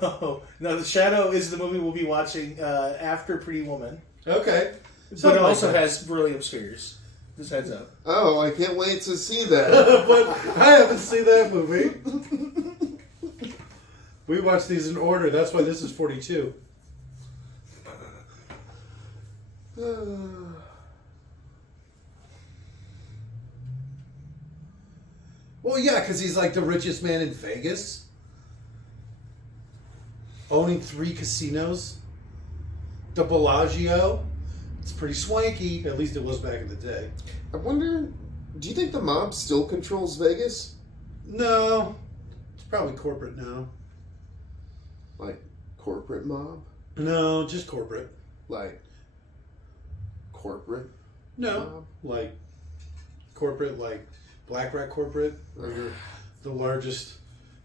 No, The Shadow is the movie we'll be watching after Pretty Woman. Okay. But it also has Beryllium Spears. Just heads up. Oh, I can't wait to see that. But I haven't seen that movie. We watched these in order. That's why this is 42. Well, yeah, because he's like the richest man in Vegas. Owning 3 casinos. The Bellagio. It's pretty swanky. At least it was back in the day. I wonder, do you think the mob still controls Vegas? No. It's probably corporate now. Like, corporate mob? No, just corporate. Like, corporate No. mob? Like, corporate, like BlackRock corporate. Or the largest,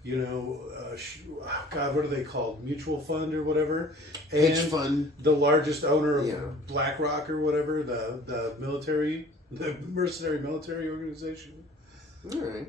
God, what are they called? Mutual fund or whatever. And Hedge fund. the largest owner of Yeah. BlackRock or whatever, the military, the mercenary military organization. All right.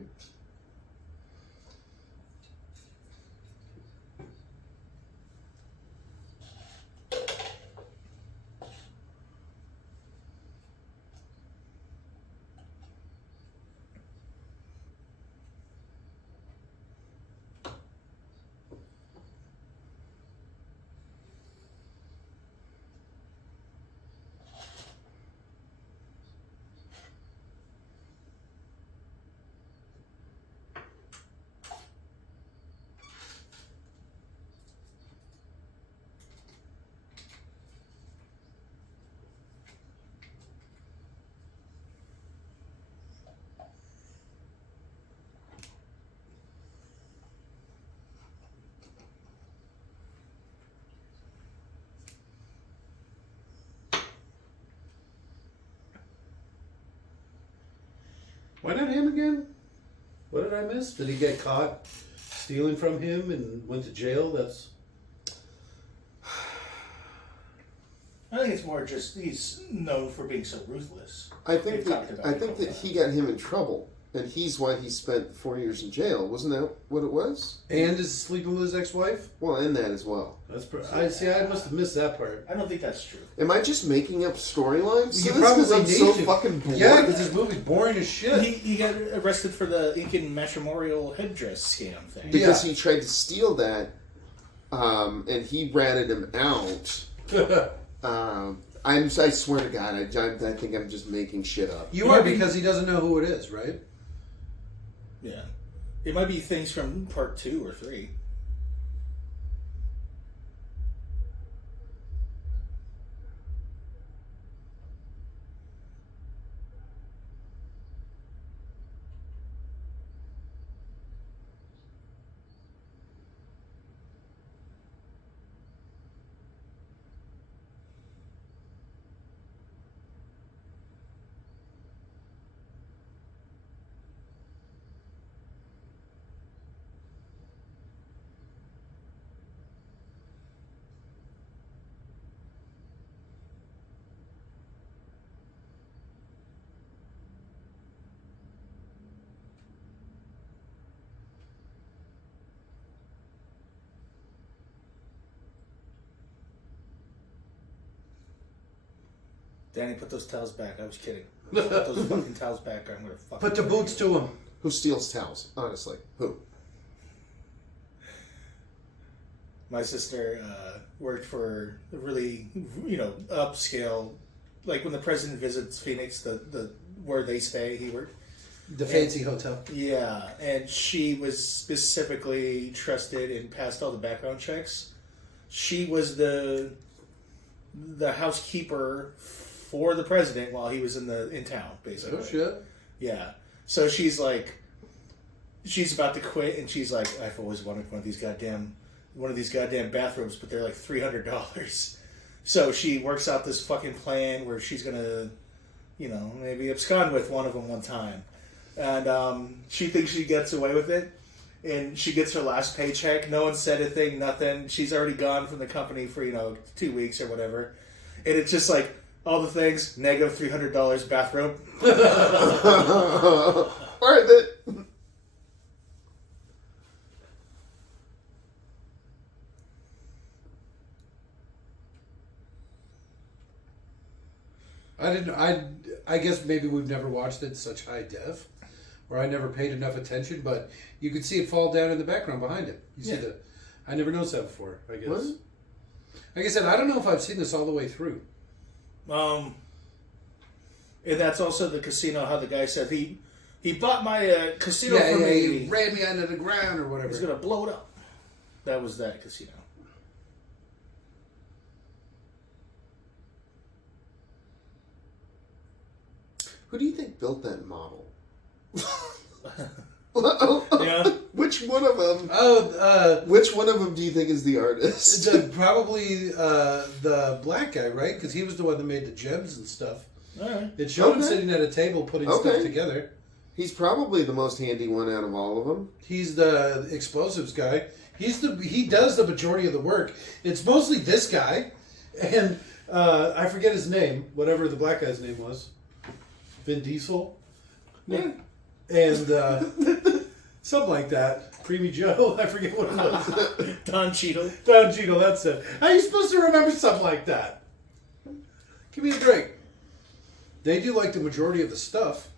Why not him again? What did I miss? Did he get caught stealing from him and went to jail? That's... I think it's more just he's known for being so ruthless. I think We've talked about it a that couple he times. got him in trouble, and he's why he spent 4 years in jail. Wasn't that what it was? And is sleeping with his ex-wife? Well, and that as well. That's I see. I must have missed that part. I don't think that's true. Am I just making up storylines? You to this 'cause probably I'm so need to. fucking bored. Yeah, because this movie's boring as shit. He got arrested for the Incan matrimonial headdress scam thing. Because he tried to steal that, and he ratted him out. I swear to God, I think I'm just making shit up. You are, because he doesn't know who it is, right? Yeah. It might be things from part 2 or 3. Danny, put those towels back. I was kidding. Put those fucking towels back. Or I'm gonna fucking Put the boots to him. Who steals towels? Honestly, who? My sister worked for a really, upscale. Like when the president visits Phoenix, the where they stay, he worked. The fancy hotel. Yeah, and she was specifically trusted and passed all the background checks. She was the housekeeper for the president while he was in town, basically. Oh shit. Yeah. So she's about to quit, and she's like, I've always wanted one of these goddamn bathrooms, but they're like $300. So she works out this fucking plan where she's gonna, maybe abscond with one of them one time. And she thinks she gets away with it, and she gets her last paycheck. No one said a thing, nothing. She's already gone from the company for 2 weeks or whatever, and it's just like all the things negative $300 bathrobe. Worth it. I guess maybe we've never watched it in such high def, or I never paid enough attention, but you could see it fall down in the background behind it. You see I never noticed that before, I guess. What? Like I said, I don't know if I've seen this all the way through. And that's also the casino, how the guy said he bought my casino for me. He ran me under the ground or whatever. He's going to blow it up. That was that casino. Who do you think built that model? Yeah. Which one of them? Which one of them do you think is the artist? Probably the black guy, right? Because he was the one that made the gems and stuff. All right. It showed him sitting at a table putting stuff together. He's probably the most handy one out of all of them. He's the explosives guy. He does the majority of the work. It's mostly this guy, and I forget his name, whatever the black guy's name was. Vin Diesel? Yeah. And something like that. Creamy Joe? I forget what it was. Don Cheadle. Don Cheadle, that's it. How are you supposed to remember something like that? Give me a break. They do like the majority of the stuff.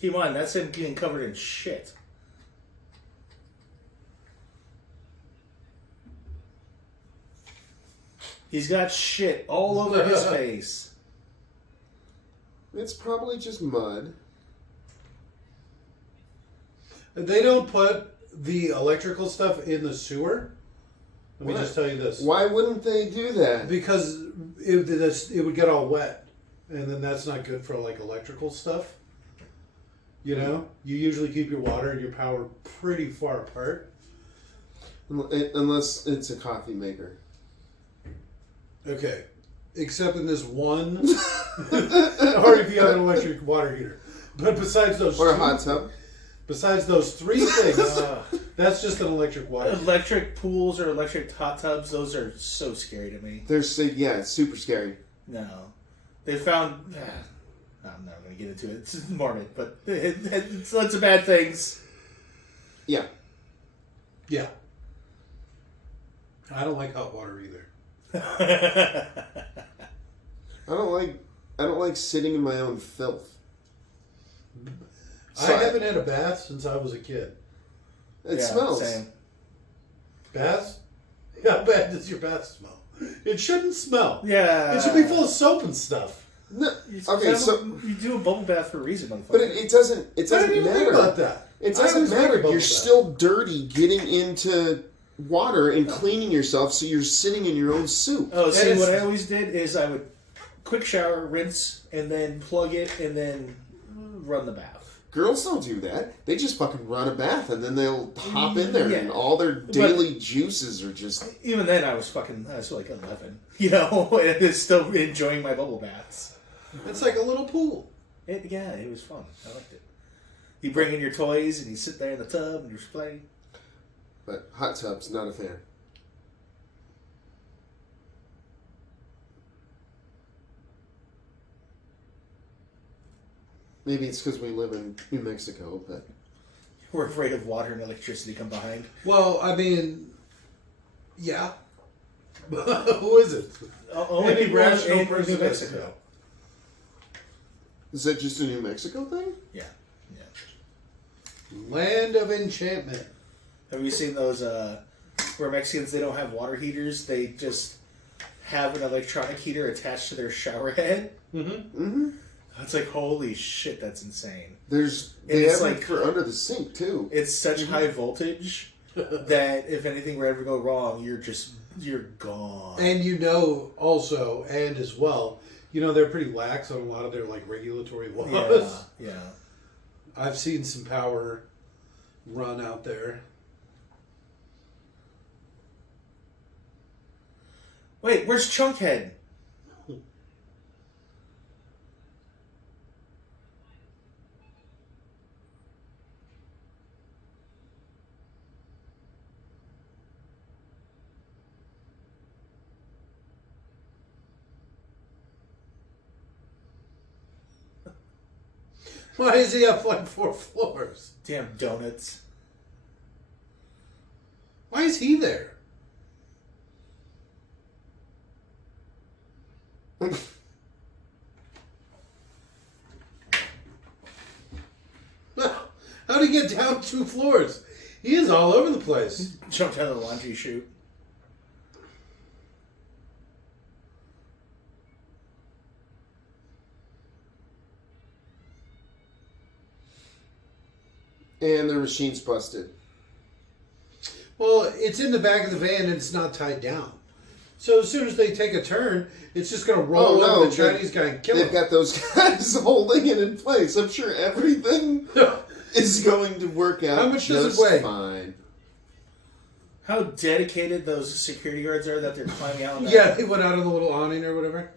Keep on, that's him getting covered in shit. He's got shit all over his face. It's probably just mud. They don't put the electrical stuff in the sewer. Let me just tell you this. Why wouldn't they do that? Because it would get all wet. And then that's not good for like electrical stuff. You usually keep your water and your power pretty far apart. Unless it's a coffee maker. Okay. Except in this one, or if you have an electric water heater. But besides those or a hot tub. Besides those three things, that's just an electric water heater. Electric pools or electric hot tubs, those are so scary to me. It's super scary. No. They found... I'm not going to get into it. It's morbid, but it's lots of bad things. Yeah. Yeah. I don't like hot water either. I don't like sitting in my own filth. I haven't had a bath since I was a kid. It smells. Same. Baths? How bad does your bath smell? It shouldn't smell. Yeah. It should be full of soap and stuff. No. Okay, so you do a bubble bath for a reason, motherfucker. But it doesn't. It doesn't I didn't even matter. think about that. It doesn't matter. You're still dirty getting into water and cleaning yourself, so you're sitting in your own soup. Oh, see, what I always did is I would quick shower, rinse, and then plug it, and then run the bath. Girls don't do that. They just fucking run a bath, and then they'll hop in there, and all their daily juices are just... Even then, I was like 11, and it's still enjoying my bubble baths. It's like a little pool. It was fun. I liked it. You bring in your toys, and you sit there in the tub, and you're playing. But hot tubs, not a fan. Maybe it's because we live in New Mexico, but We're afraid of water and electricity combined. Well, I mean, yeah. Who is it? Only Any people rational in person New Mexico. is that just a New Mexico thing? Yeah. Yeah. Land of enchantment. Have you seen those where Mexicans, they don't have water heaters, they just have an electronic heater attached to their shower head? Mm-hmm. Mm-hmm. It's like, holy shit, that's insane. They it's have like- it for under the sink too. It's such high voltage that if anything were ever to go wrong, you're gone. And you know, also, and as well, you know, they're pretty lax on a lot of their like regulatory laws. Yeah. I've seen some power run out there. Wait, where's Chunkhead? Why is he up like 4 floors? Damn donuts. Why is he there? How'd he get down 2 floors? He is all over the place. Jumped out of the laundry chute. And their machine's busted. Well, it's in the back of the van and it's not tied down. So as soon as they take a turn, it's just going to roll over the Chinese guy and kill him. They've got those guys holding it in place. I'm sure everything is going to work out. How much does it just weigh? Fine. How dedicated those security guards are that they're climbing out on that. Yeah, they went out on the little awning or whatever.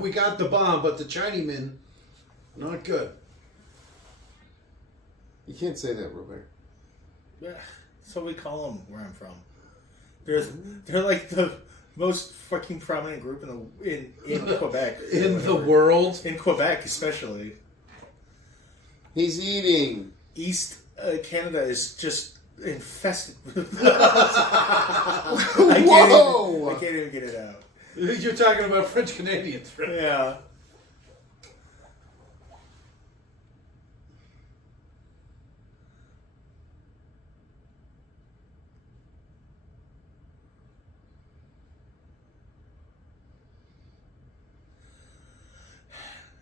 We got the bomb, but the Chinamen, not good. You can't say that, Robert. Yeah, that's what we call them where I'm from. They're like the most fucking prominent group in Quebec. In the world. In Quebec, especially. He's eating. East Canada is just infested with Whoa! I can't even get it out. You're talking about French Canadians, right? Yeah.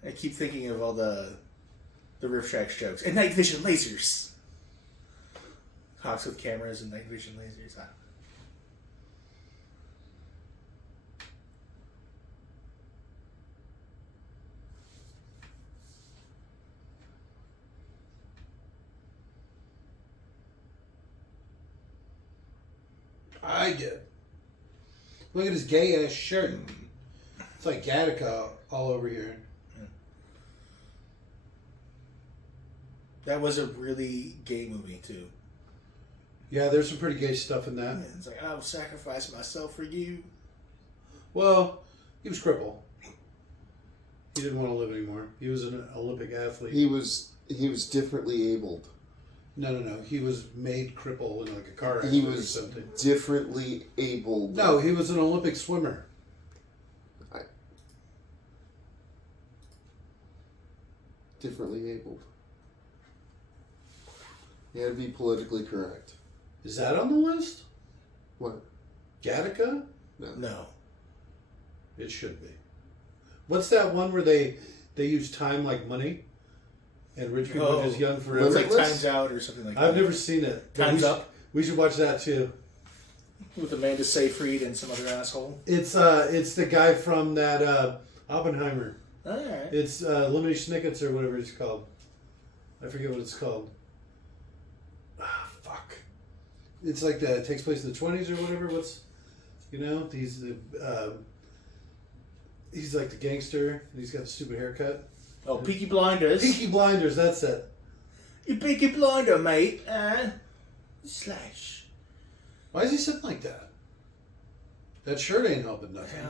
I keep thinking of all the Riff Tracks jokes. And night vision lasers. Hawks with cameras and night vision lasers. I did. Look at his gay ass shirt. It's like Gattaca all over here. That was a really gay movie, too. Yeah, there's some pretty gay stuff in that. Yeah, it's like, I will sacrifice myself for you. Well, he was crippled. He didn't want to live anymore. He was an Olympic athlete. He was differently abled. No. He was made crippled in like a car accident He was or something. differently abled. No, he was an Olympic swimmer. Differently abled. He had to be politically correct. Is that on the list? What? Gattaca? No. It should be. What's that one where they use time like money? And rich people are just young forever? It's like Limitless? Time's Out or something like that. I've never seen it. But Time's Up. We should watch that too. With Amanda Seyfried and some other asshole. It's the guy from that Oppenheimer. Alright. It's Lemony Snicket's or whatever it's called. I forget what it's called. Fuck. It's like it takes place in the 20s or whatever. He's like the gangster. And he's got the stupid haircut. Oh, Peaky Blinders. Peaky Blinders, that's it. You Peaky Blinder, mate. Slash. Why is he sitting like that? That shirt ain't helping nothing.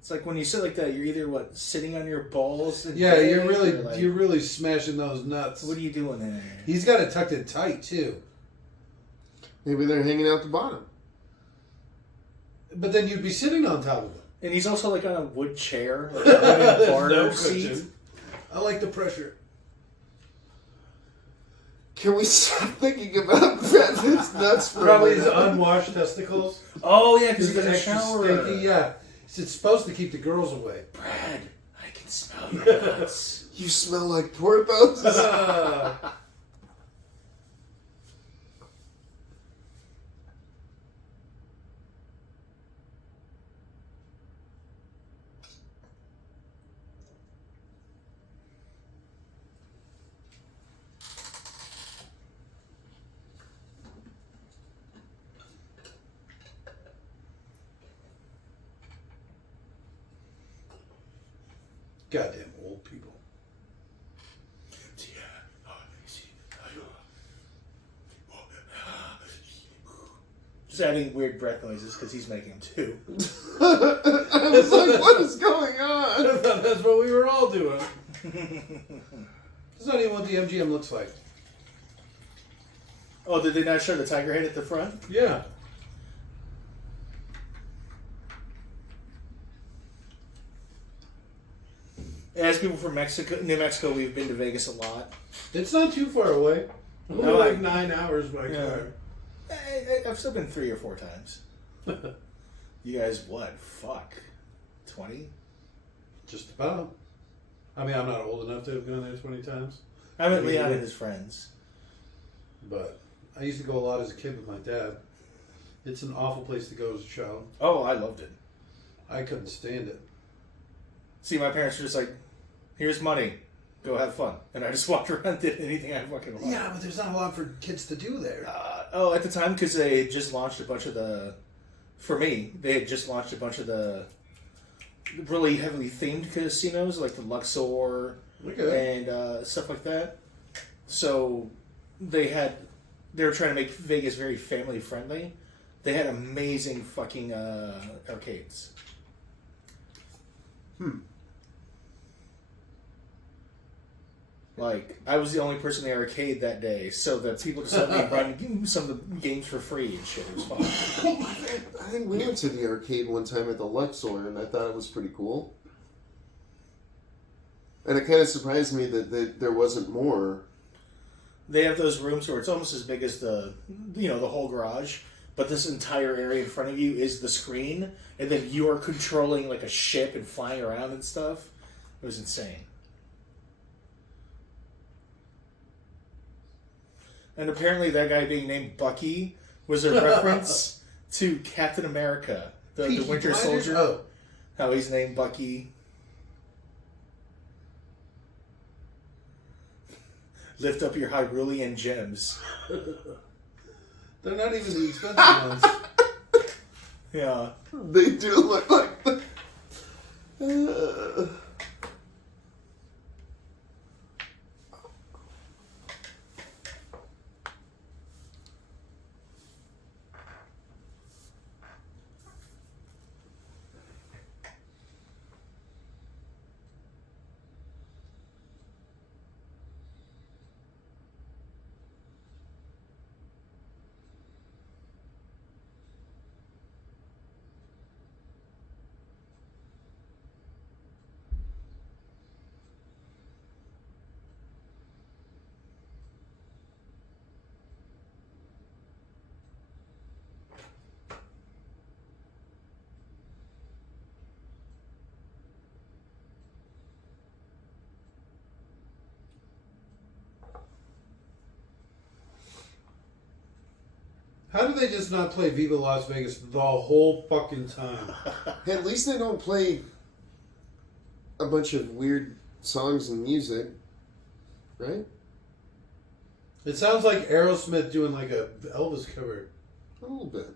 It's like when you sit like that, you're either sitting on your balls. Yeah, you're really smashing those nuts. What are you doing there? He's got it tucked in tight too. Maybe they're hanging out the bottom. But then you'd be sitting on top of it. And he's also like on a wood chair, like a wooden barter seat. I like the pressure. Can we stop thinking about Brad Pitt's nuts for Probably a his minute? unwashed testicles. Oh yeah, because he's He's in the extra shower. stinky. Yeah, it's supposed to keep the girls away. Brad, I can smell your nuts. You smell like Porthos. Goddamn old people. Just adding weird breath noises because he's making them too. I was like, what is going on? I thought that's what we were all doing. That's not even what the MGM looks like. Oh, did they not show the tiger head at the front? Yeah. As people from New Mexico, we've been to Vegas a lot. It's not too far away. Only No, like 9 hours by car. I've still been 3 or 4 times. You guys, what? Fuck. 20? Just about. I mean, I'm not old enough to have gone there 20 times. I met Leon and his friends. But I used to go a lot as a kid with my dad. It's an awful place to go as a child. Oh, I loved it. I couldn't stand it. See, my parents were just like, here's money. Go have fun. And I just walked around and did anything I fucking wanted. Yeah, but there's not a lot for kids to do there. At the time, because they had just launched a bunch of the... For me, they had just launched a bunch of the really heavily themed casinos, like the Luxor and stuff like that. So they were trying to make Vegas very family friendly. They had amazing fucking arcades. Like, I was the only person in the arcade that day, so that people just let me run some of the games for free and shit. It was fun. I think we went to the arcade one time at the Luxor, and I thought it was pretty cool. And it kind of surprised me that there wasn't more. They have those rooms where it's almost as big as the whole garage, but this entire area in front of you is the screen, and then you are controlling like a ship and flying around and stuff. It was insane. And apparently that guy being named Bucky was a reference to Captain America, the Winter Soldier. Oh. How he's named Bucky. Lift up your Hyrulean gems. They're not even the expensive ones. Yeah. They do look like the... How do they just not play Viva Las Vegas the whole fucking time? Hey, at least they don't play a bunch of weird songs and music, right? It sounds like Aerosmith doing like a Elvis cover. A little bit.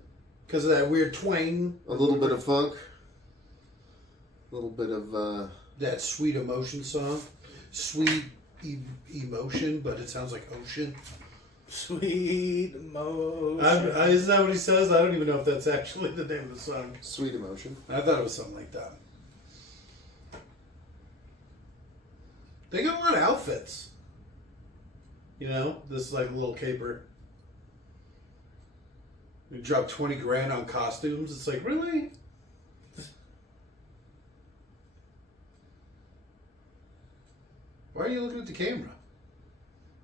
Because of that weird twang. A little bit of funk. A little bit of... That Sweet Emotion song. Sweet Emotion, but it sounds like ocean. Sweet emotion. Is that what he says? I don't even know if that's actually the name of the song. Sweet Emotion. I thought it was something like that. They got a lot of outfits. You know, this is like a little caper. You drop 20 grand on costumes. It's like, really? Why are you looking at the camera?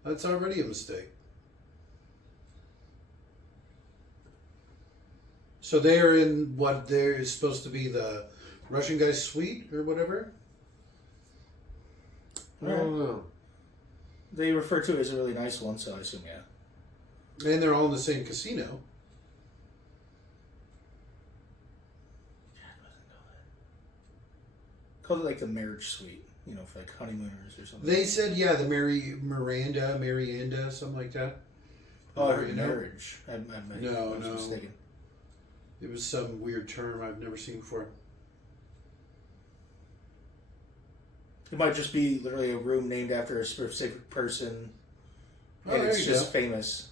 That's already a mistake. So they are in what there is supposed to be the Russian guy's suite or whatever? I don't know. They refer to it as a really nice one, so I assume, yeah. And they're all in the same casino. Called it like the marriage suite, you know, for like honeymooners or something. They said, yeah, the Marianda, something like that. Oh, I heard marriage. I No, was no. mistaken. It was some weird term I've never seen before. It might just be literally a room named after a specific person, Oh, and there it's you just go. famous.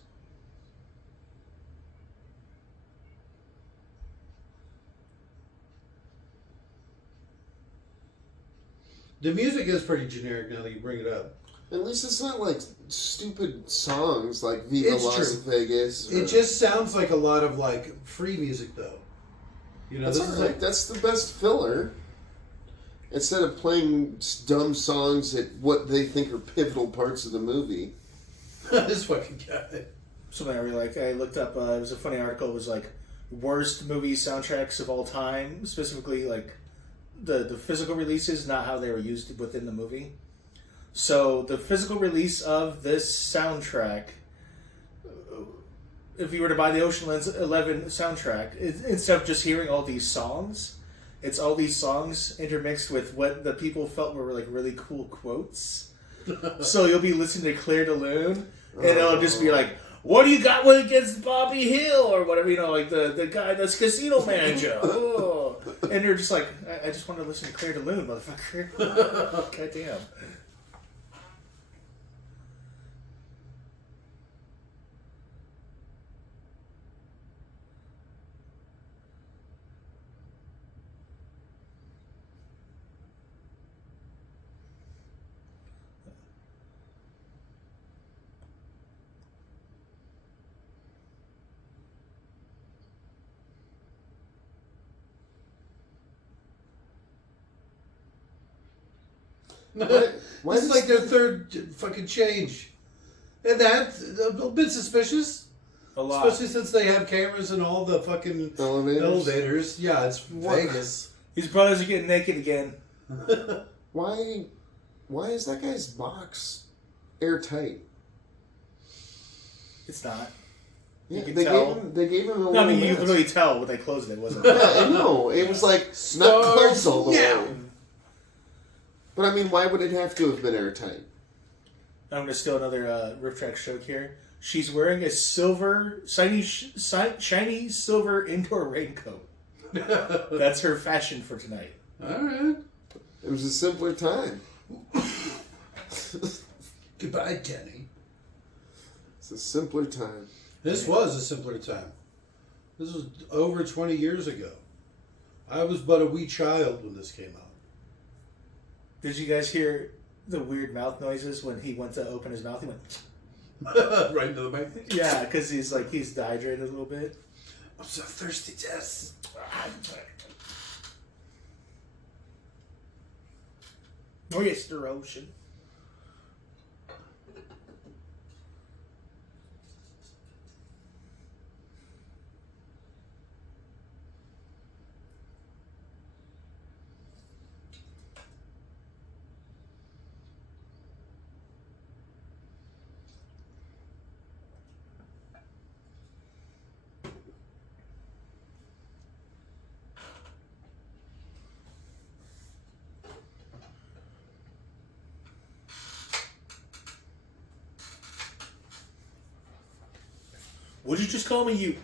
The music is pretty generic now that you bring it up. At least it's not like stupid songs like Viva It's Las true. Vegas. It just sounds like a lot of like free music though. You know, That's this all is right. like That's the best filler. Instead of playing dumb songs at what they think are pivotal parts of the movie. this fucking guy. Something I really like. I looked up. It was a funny article. It was like worst movie soundtracks of all time, specifically like the physical releases, not how they were used within the movie. So the physical release of this soundtrack, if you were to buy the Ocean's 11 soundtrack, instead of just hearing all these songs, it's all these songs intermixed with what the people felt were like really cool quotes. So you'll be listening to Claire de Lune, and it'll just be like, "What do you got against Bobby Hill?" or whatever, you know, like the guy that's casino manager. Oh. And you're just like, I just want to listen to Claire de Lune, motherfucker. Goddamn. Why This is does- like their third fucking change. And that's a little bit suspicious. A lot. Especially since they have cameras in all the fucking elevators. Yeah, it's Vegas. His brothers are getting naked again. Why is that guy's box airtight? It's not. Yeah, can they tell. gave him a No, I little mean, you mess. could really tell when they closed it, wasn't Yeah, it? I know. It was like not closed all the Yeah. way. But I mean, why would it have to have been airtight? I'm going to steal another riff track joke here. She's wearing a silver, shiny silver indoor raincoat. That's her fashion for tonight. Alright. It was a simpler time. Goodbye, Kenny. It's a simpler time. This was a simpler time. This was over 20 years ago. I was but a wee child when this came out. Did you guys hear the weird mouth noises when he went to open his mouth? He went, Right into the mic. yeah, because he's dehydrated a little bit. I'm so thirsty, Tess. Oh, yes, the ocean. Would you just call me you?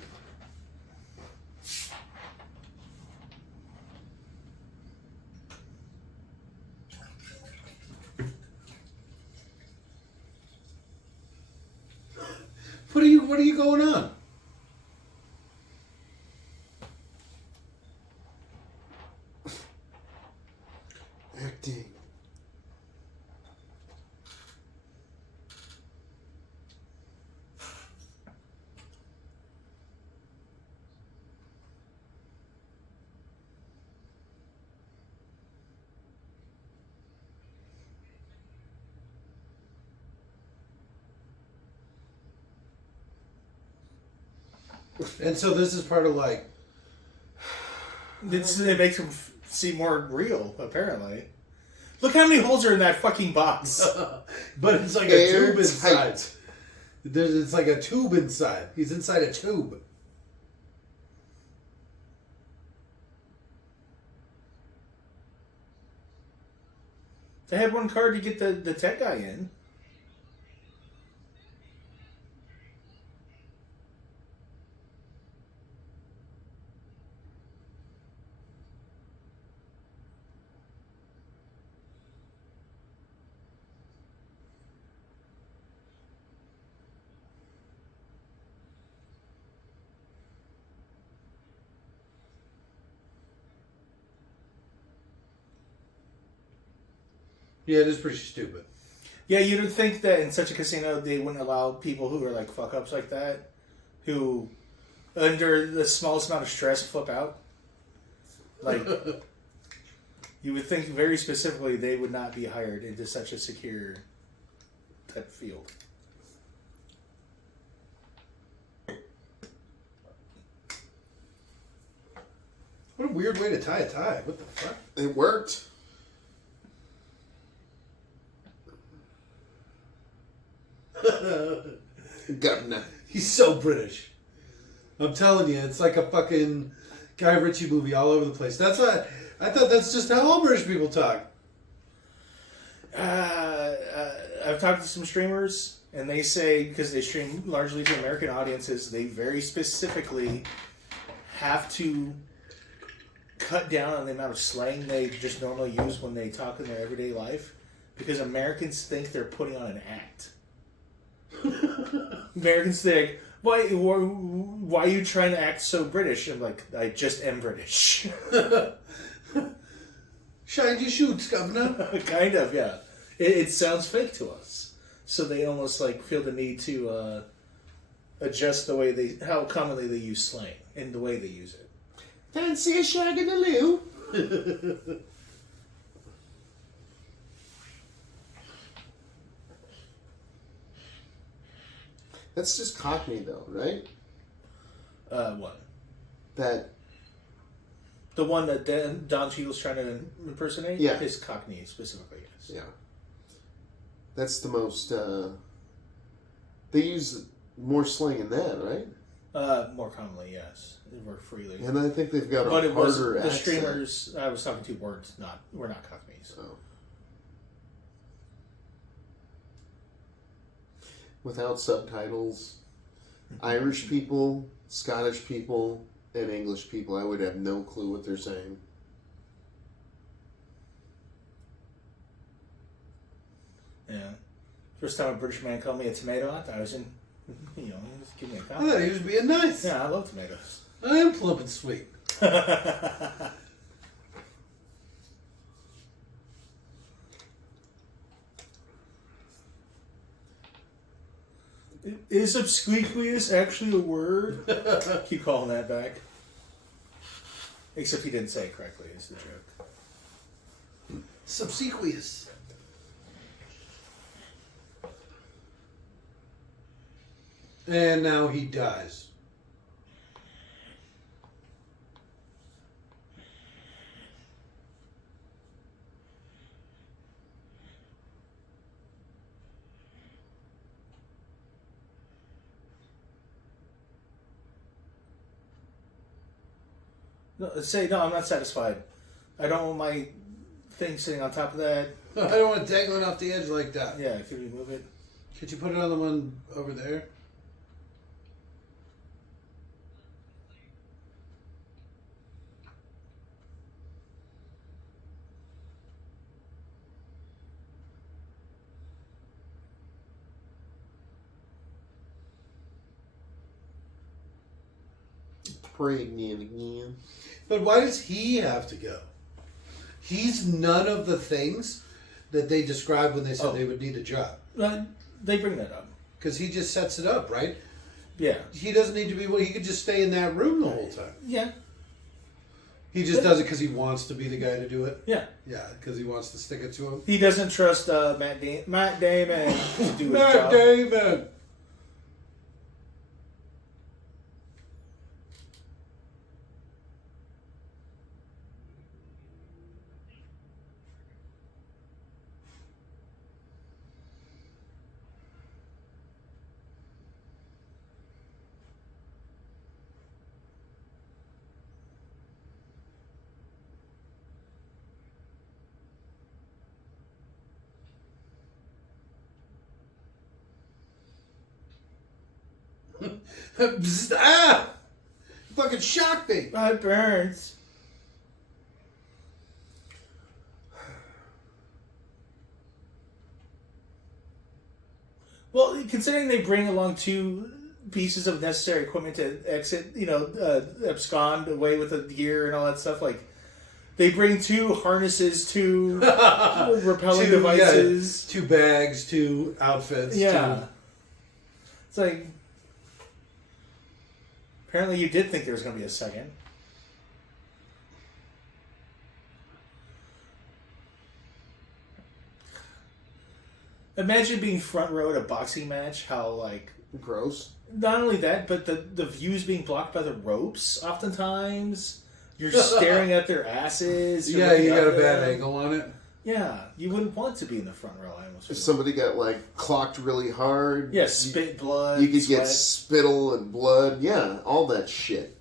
What are you going on? Acting. And so this is part of like. It makes him seem more real, apparently. Look how many holes are in that fucking box. But it's like a tube Airtight. inside. It's like a tube inside. He's inside a tube. They had one card to get the tech guy in. Yeah, it is pretty stupid. Yeah, you'd think that in such a casino they wouldn't allow people who are like fuck ups like that, who under the smallest amount of stress flip out. Like, you would think very specifically they would not be hired into such a secure type field. What a weird way to tie a tie. What the fuck? It worked. Governor. He's so British. I'm telling you, it's like a fucking Guy Ritchie movie all over the place. That's why I thought that's just how all British people talk. I've talked to some streamers, and they say because they stream largely to American audiences, they very specifically have to cut down on the amount of slang they just normally use when they talk in their everyday life, because Americans think they're putting on an act. Americans think, why are you trying to act so British? I'm like, I just am British. Shine your shoots, governor. Kind of, yeah. It sounds fake to us. So they almost like feel the need to adjust the way how commonly they use slang and the way they use it. Fancy a shag in the loo. That's just Cockney, though, right? What? That. The one that Don Cheadle's trying to impersonate? Yeah. Is Cockney specifically, yes. Yeah. That's the most. They use more slang in that, right? More commonly, yes. More freely. And I think they've got a But it was harder the accent. streamers I was talking to were not Cockneys. Oh. Without subtitles, Irish people, Scottish people, and English people, I would have no clue what they're saying. Yeah. First time a British man called me a tomato, I thought I was in, just give me a I thought compliment. he was being nice. Yeah, I love tomatoes. I am plump and sweet. Is obsequious actually a word? Keep calling that back. Except he didn't say it correctly, is the joke. Subsequious. And now he dies. No, no, I'm not satisfied. I don't want my thing sitting on top of that. I don't want it dangling off the edge like that. Yeah, could we move it? Could you put it on the one over there? Pregnant again. But why does he have to go? He's none of the things that they described when they said they would need a job. They bring that up. Because he just sets it up, right? Yeah. He doesn't need to be. He could just stay in that room the whole time. Yeah. He just does it because he wants to be the guy to do it. Yeah. Yeah, because he wants to stick it to him. He doesn't trust Matt Damon to do his Matt job. Damon. Bzz, ah! You fucking shocked me. It burns. Well, considering they bring along 2 pieces of necessary equipment to exit, abscond away with the gear and all that stuff, like, they bring 2 harnesses, 2 repelling devices. 2 bags, 2 outfits. Yeah. It's like... Apparently you did think there was going to be a second. Imagine being front row at a boxing match, how, like... Gross. Not only that, but the views being blocked by the ropes, oftentimes. You're staring at their asses. Yeah, you got a bad angle on it. Yeah, you wouldn't want to be in the front row, I almost feel. If somebody got, like, clocked really hard. Yeah, spit, blood, You could sweat. get spittle and blood. Yeah, all that shit.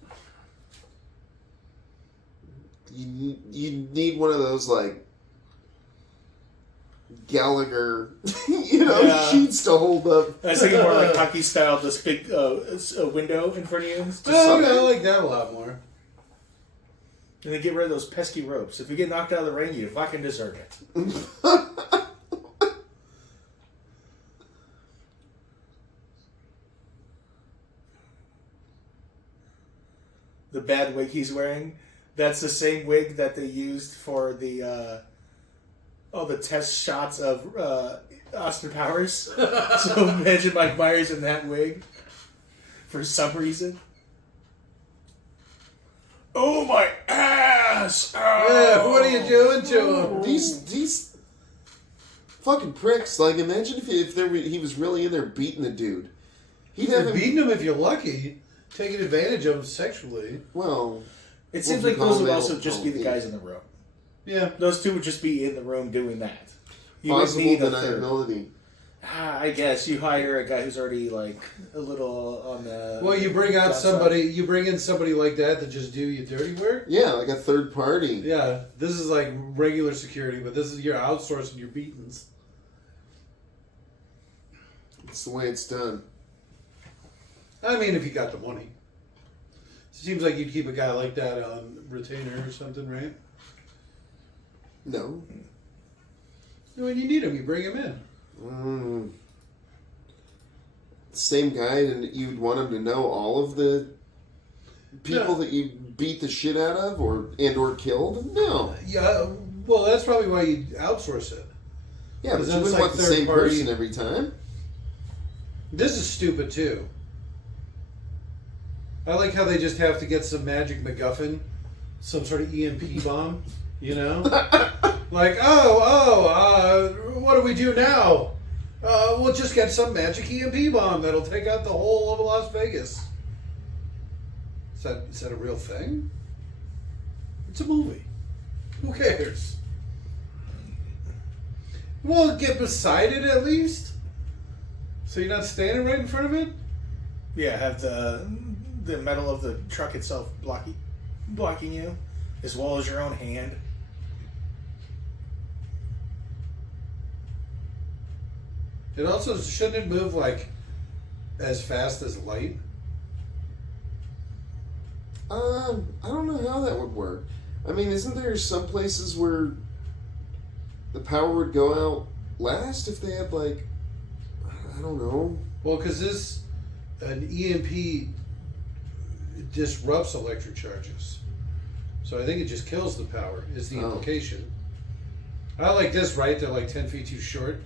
You need one of those, like, Gallagher, sheets to hold up. I was thinking more like hockey style, this big window in front of you. I like that a lot more. And then get rid of those pesky ropes. If you get knocked out of the ring, you fucking deserve it. The bad wig he's wearing, that's the same wig that they used for the test shots of Austin Powers. So imagine Mike Myers in that wig for some reason. Oh, my ass! Oh. Yeah, what are you doing to him? These fucking pricks. Like, imagine if he was really in there beating the dude. He'd have him beating him if you're lucky, taking advantage of him sexually. Well, it seems like those would also just be the guys in the room. Yeah, those 2 would just be in the room doing that. You possible would need a third. deniability. I guess you hire a guy who's already like a little on the. Well, you bring out somebody. You bring in somebody like that to just do your dirty work. Yeah, like a third party. Yeah, this is like regular security, but this is you're outsourcing your beatings. It's the way it's done. I mean, if you got the money. Seems like you'd keep a guy like that on retainer or something, right? No. When you need him, you bring him in. Same guy, and you'd want him to know all of the people that you beat the shit out of or killed? No. Yeah, well, that's probably why you outsource it. Yeah, but you then it's wouldn't like want the third same party. person every time. This is stupid, too. I like how they just have to get some magic MacGuffin, some sort of EMP bomb, you know? Like, what do we do now? We'll just get some magic EMP bomb that'll take out the whole of Las Vegas. Is that a real thing? It's a movie. Who cares? Well, get beside it at least. So you're not standing right in front of it? Yeah, have the metal of the truck itself blocking you, as well as your own hand. It also shouldn't it move like as fast as light? I don't know how that would work. I mean, isn't there some places where the power would go out last if they had, like, I don't know. Well, because an EMP disrupts electric charges. So I think it just kills the power, is the implication. I like this, right? They're like 10 feet too short.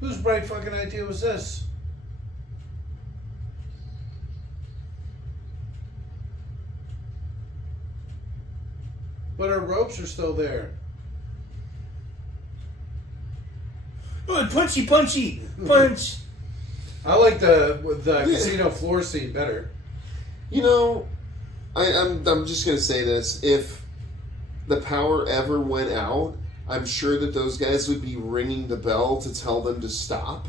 Whose bright fucking idea was this? But our ropes are still there. Oh, punchy, punch. I like the casino floor scene better. You know, I'm just gonna say this: if the power ever went out, I'm sure that those guys would be ringing the bell to tell them to stop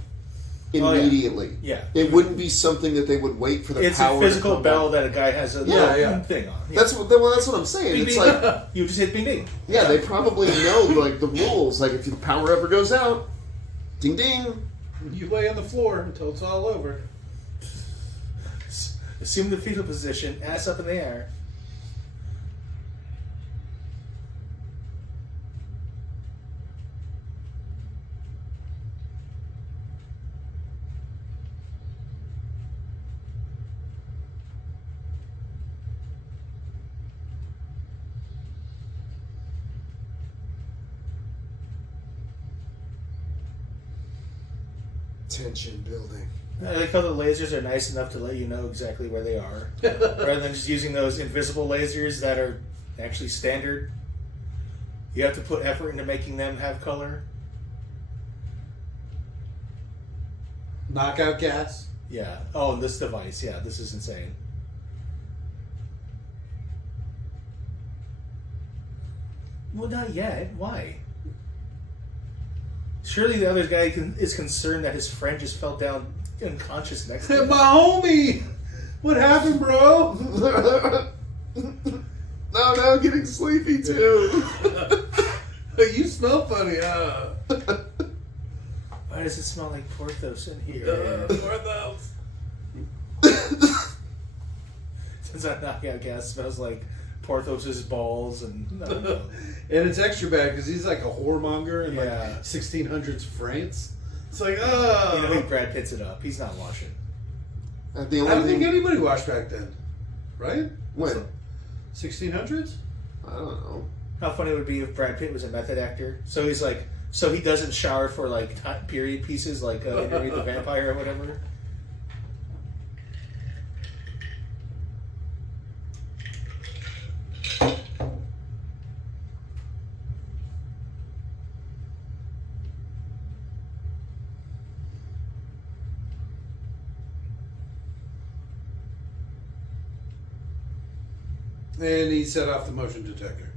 immediately. Yeah. It wouldn't be something that they would wait for the It's power. a physical to come bell back. that a guy has a thing on. Yeah. That's what I'm saying. Bing, It's bing. like You just hit bing bing. yeah, they probably know like the rules. Like if the power ever goes out, ding ding. You lay on the floor until it's all over. Assume the fetal position, ass up in the air. Tension building. I like how the lasers are nice enough to let you know exactly where they are, rather than just using those invisible lasers that are actually standard. You have to put effort into making them have color. Knockout gas. Yeah. Oh, and this device. Yeah, this is insane. Well, not yet. Why? Surely the other guy is concerned that his friend just fell down unconscious next to him. My homie! What happened, bro? No, getting sleepy too. You smell funny, huh? Why does it smell like Porthos in here? Porthos. Since that knockout gas smells like Porthos's balls and I don't know. And it's extra bad because he's like a whoremonger in Yeah. like 1600s France. It's like, You know, oh. Brad Pitt's it up. He's not washing. The I only don't think thing, anybody washed back then. Right? when 1600s? I don't know. How funny it would be if Brad Pitt was a method actor. So he's like, so he doesn't shower for like period pieces like Underneath the Vampire or whatever. And he set off the motion detector.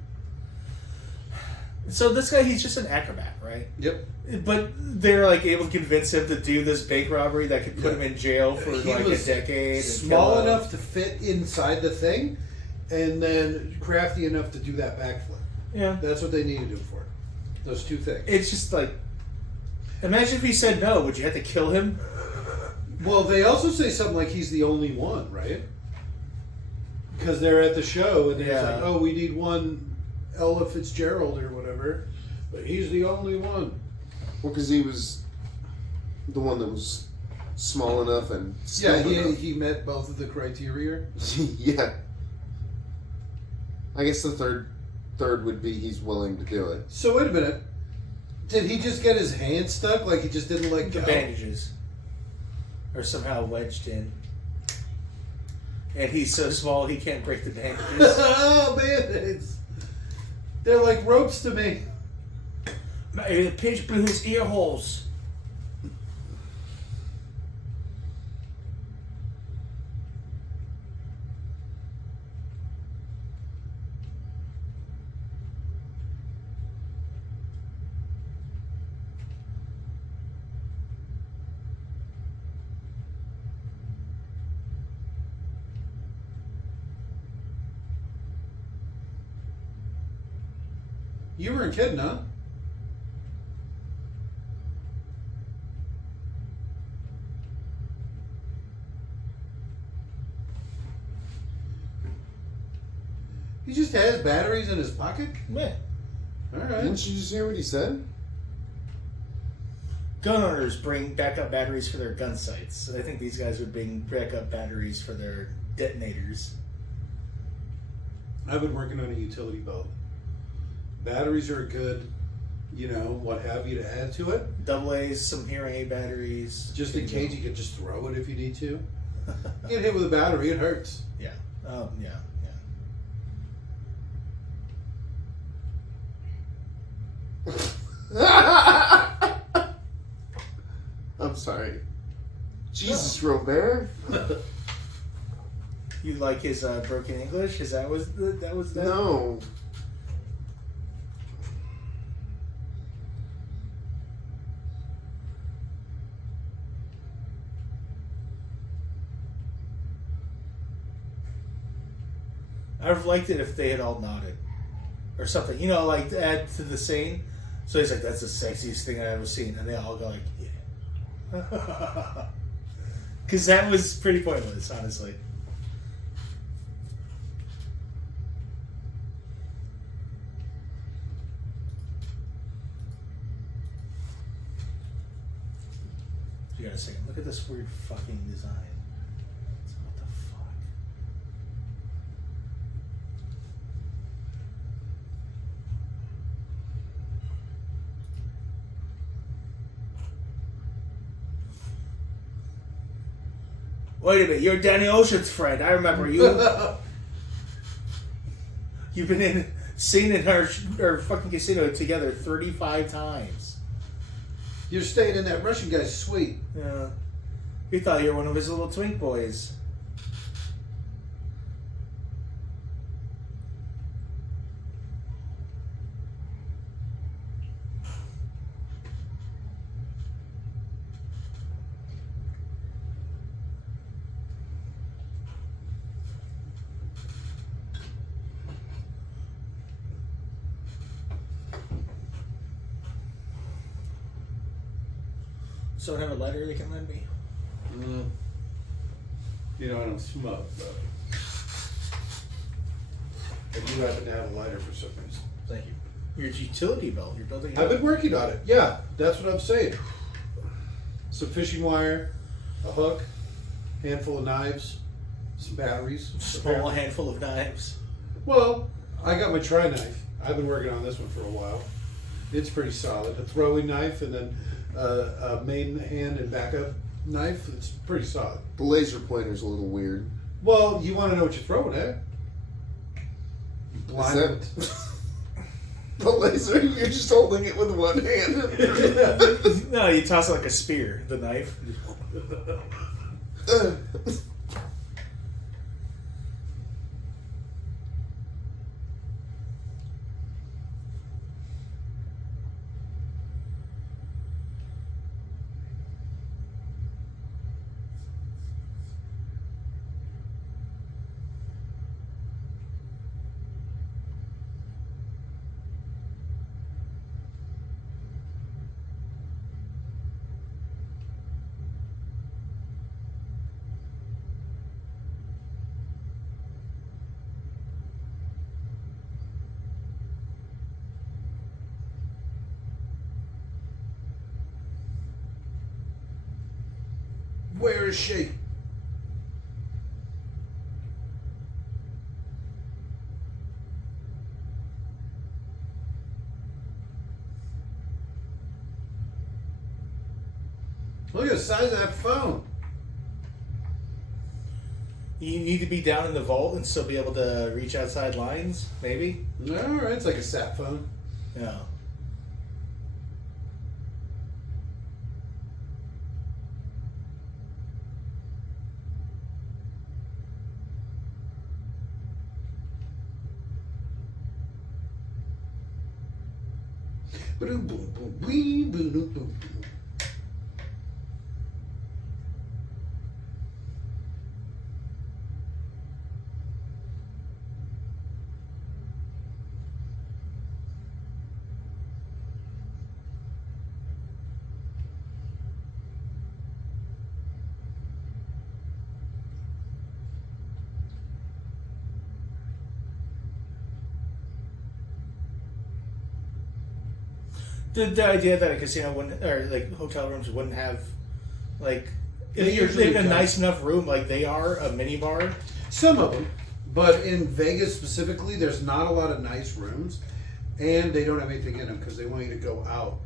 So this guy, he's just an acrobat, right? Yep. But they're like able to convince him to do this bank robbery that could put him in jail for He like a was decade. And small kill him. enough to fit inside the thing, and then crafty enough to do that backflip. Yeah. That's what they needed him for. Those two things. It's just like, imagine if he said no. Would you have to kill him? Well, they also say something like he's the only one, right? Because they're at the show and they're like, oh, we need one Ella Fitzgerald or whatever, but he's the only one. Well, because he was the one that was small enough and Yeah, skilled enough. he met both of the criteria. Yeah. I guess the third would be he's willing to do it. So wait a minute. Did he just get his hand stuck? Like he just didn't let The go? bandages are somehow wedged in. And he's so small he can't break the bandages. Oh, Band-Aids. They're like ropes to me. It pinched through his ear holes. You weren't kidding, huh? He just has batteries in his pocket? Yeah. Alright. Didn't you just hear what he said? Gun owners bring backup batteries for their gun sights. I think these guys would bring backup batteries for their detonators. I've been working on a utility belt. Batteries are a good, what have you to add to it. Double A's, some hearing aid batteries. Just in case you could just throw it if you need to. You get hit with a battery, it hurts. Yeah. Yeah. I'm sorry. Jesus, Robert. You like his broken English? Because that was that. No. I'd have liked it if they had all nodded. Or something. Like to add to the scene. So he's like, that's the sexiest thing I've ever seen. And they all go like, yeah. Because that was pretty pointless, honestly. You gotta say, look at this weird fucking design. What the fuck? Wait a minute, you're Danny Ocean's friend. I remember you. You've been seen in our fucking casino together 35 times. You're staying in that Russian guy's suite. Yeah. We thought you were one of his little twink boys. Someone have a lighter they can lend me? I don't smoke, but I do happen to have a lighter for some reason. Thank you. Your utility belt. You're building. I've been working on it. Yeah, that's what I'm saying. Some fishing wire, a hook, handful of knives, some batteries. Small handful of knives. Well, I got my tri knife. I've been working on this one for a while. It's pretty solid. A throwing knife and then a main hand and backup knife. It's pretty solid. The laser pointer's a little weird. Well, you want to know what you're throwing at? You blind. Is that the laser? You're just holding it with one hand. No, you toss it like a spear. The knife. Where is she? Look at the size of that phone. You need to be down in the vault and still be able to reach outside lines, maybe? Alright, it's like a sat phone. Yeah. Boom, boom, boom, wee, boom, boom, boom. The idea that a casino wouldn't, or like hotel rooms wouldn't have, like, They if you're usually in a don't. nice enough room like they are, a mini bar, Some of them, but in Vegas specifically, there's not a lot of nice rooms, and they don't have anything in them because they want you to go out,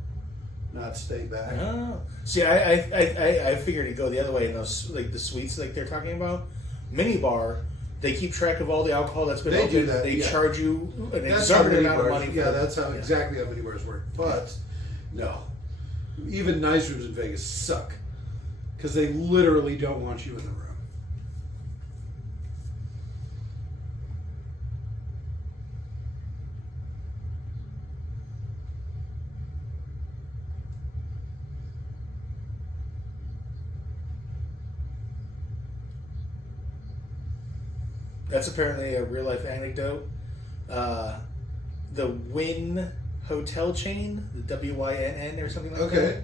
not stay back. Oh. See, I figured it'd go the other way in those, like the suites like they're talking about. Minibar, they keep track of all the alcohol that's been They opened. do that, They yeah. charge you an That's how exorbitant amount of minibars- money. For Yeah, that's how yeah. exactly how mini bars work. But no, even nice rooms in Vegas suck because they literally don't want you in the room. That's apparently a real life anecdote. The Wynn hotel chain, the WYNN or something like Okay.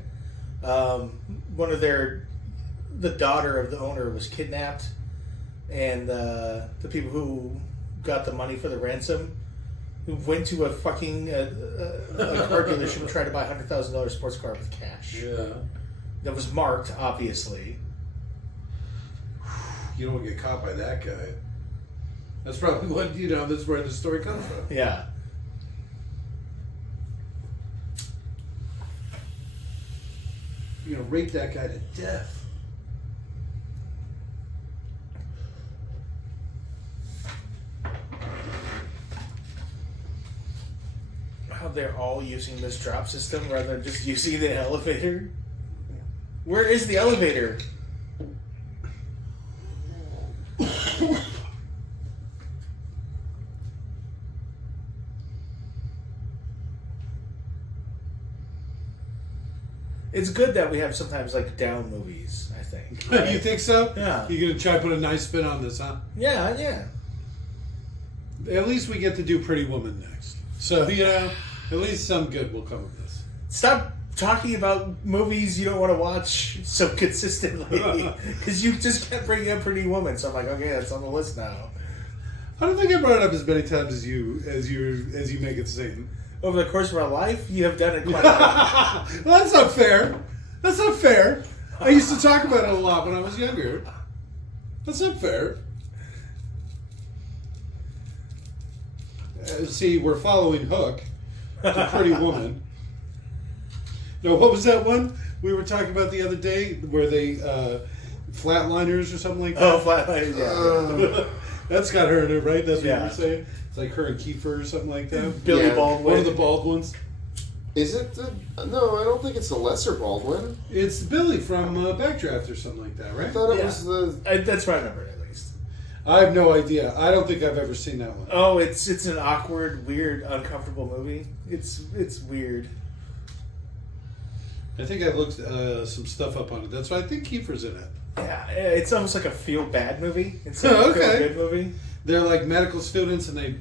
that. One of the daughter of the owner was kidnapped, and the people who got the money for the ransom who went to a fucking a car dealership and tried to buy a $100,000 sports car with cash. Yeah. That was marked, obviously. You don't want to get caught by that guy. That's probably what, that's where the story comes from. Yeah. You're going to rape that guy to death. How they're all using this drop system rather than just using the elevator. Where is the elevator? It's good that we have sometimes like down movies, I think. Right? You think so? Yeah. You're going to try to put a nice spin on this, huh? Yeah, yeah. At least we get to do Pretty Woman next. So, at least some good will come of this. Stop talking about movies you don't want to watch so consistently because you just kept bringing up Pretty Woman. So I'm like, okay, that's on the list now. I don't think I brought it up as many times as you make it seem. Over the course of our life, you have done it quite a lot. Well, that's not fair. That's not fair. I used to talk about it a lot when I was younger. That's not fair. See, we're following Hook to Pretty Woman. No, what was that one we were talking about the other day where they Flatliners or something like that? Oh, Flatliners, yeah. That's got her in it, right? That's what Yeah. you were saying? It's like her and Kiefer or something like that. Billy Yeah. Baldwin. One of the bald ones. Is it? No, I don't think it's the lesser Baldwin. It's Billy from Backdraft or something like that, I right? thought it Yeah. was the. That's what I remember at least. I have no idea. I don't think I've ever seen that one. Oh, it's an awkward, weird, uncomfortable movie. It's weird. I think I looked some stuff up on it. That's why I think Kiefer's in it. Yeah, it's almost like a feel bad movie. It's Oh, a okay. feel good movie. They're like medical students and they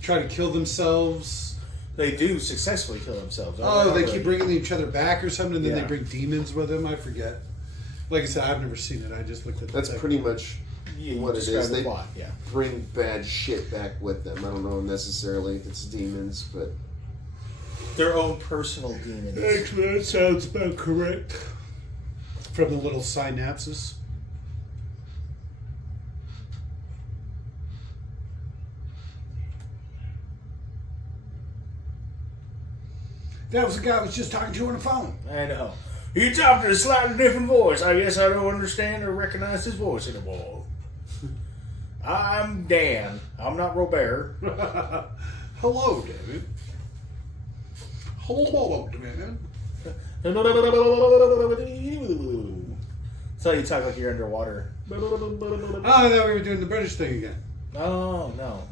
try to kill themselves. They do successfully kill themselves. Oh, they keep bringing each other back or something, and then Yeah. they bring demons with them. I forget. Like I said, I've never seen it. I just looked at the That's thing. pretty much you what it describe is. the They plot. Yeah. bring bad shit back with them. I don't know necessarily if it's demons, but Their own personal demons. Actually, that sounds about correct. From the little synapses. That was the guy I was just talking to on the phone. I know. He talked in a slightly different voice. I guess I don't understand or recognize his voice anymore. I'm Dan. I'm not Robert. Hello, David. Hello, David. That's how you talk like you're underwater. Oh, I thought we were doing the British thing again. Oh, no.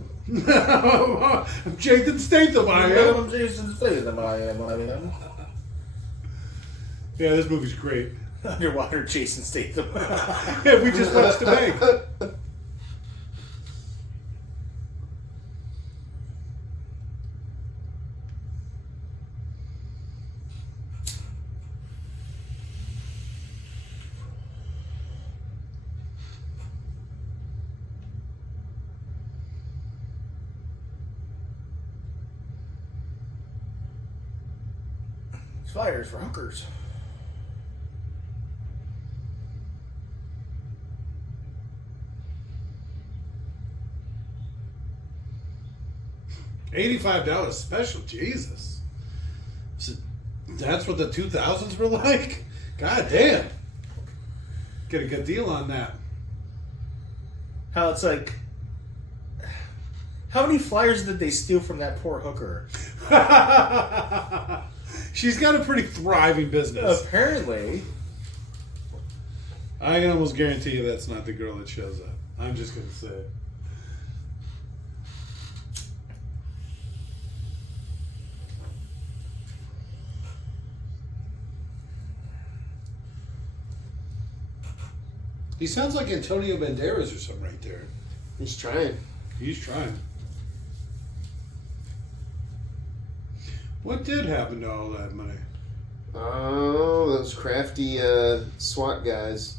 I'm Jason Statham, I am. I'm Jason Statham. I am. Yeah, this movie's great. Underwater Jason Statham. Yeah, we just watched the bank. Flyers for hookers. $85 special, Jesus. So that's what the 2000s were like? God damn. Get a good deal on that. How it's like, how many flyers did they steal from that poor hooker? She's got a pretty thriving business. Apparently. I can almost guarantee you that's not the girl that shows up. I'm just going to say it. He sounds like Antonio Banderas or something right there. He's trying. He's trying. What did happen to all that money? Oh, those crafty SWAT guys.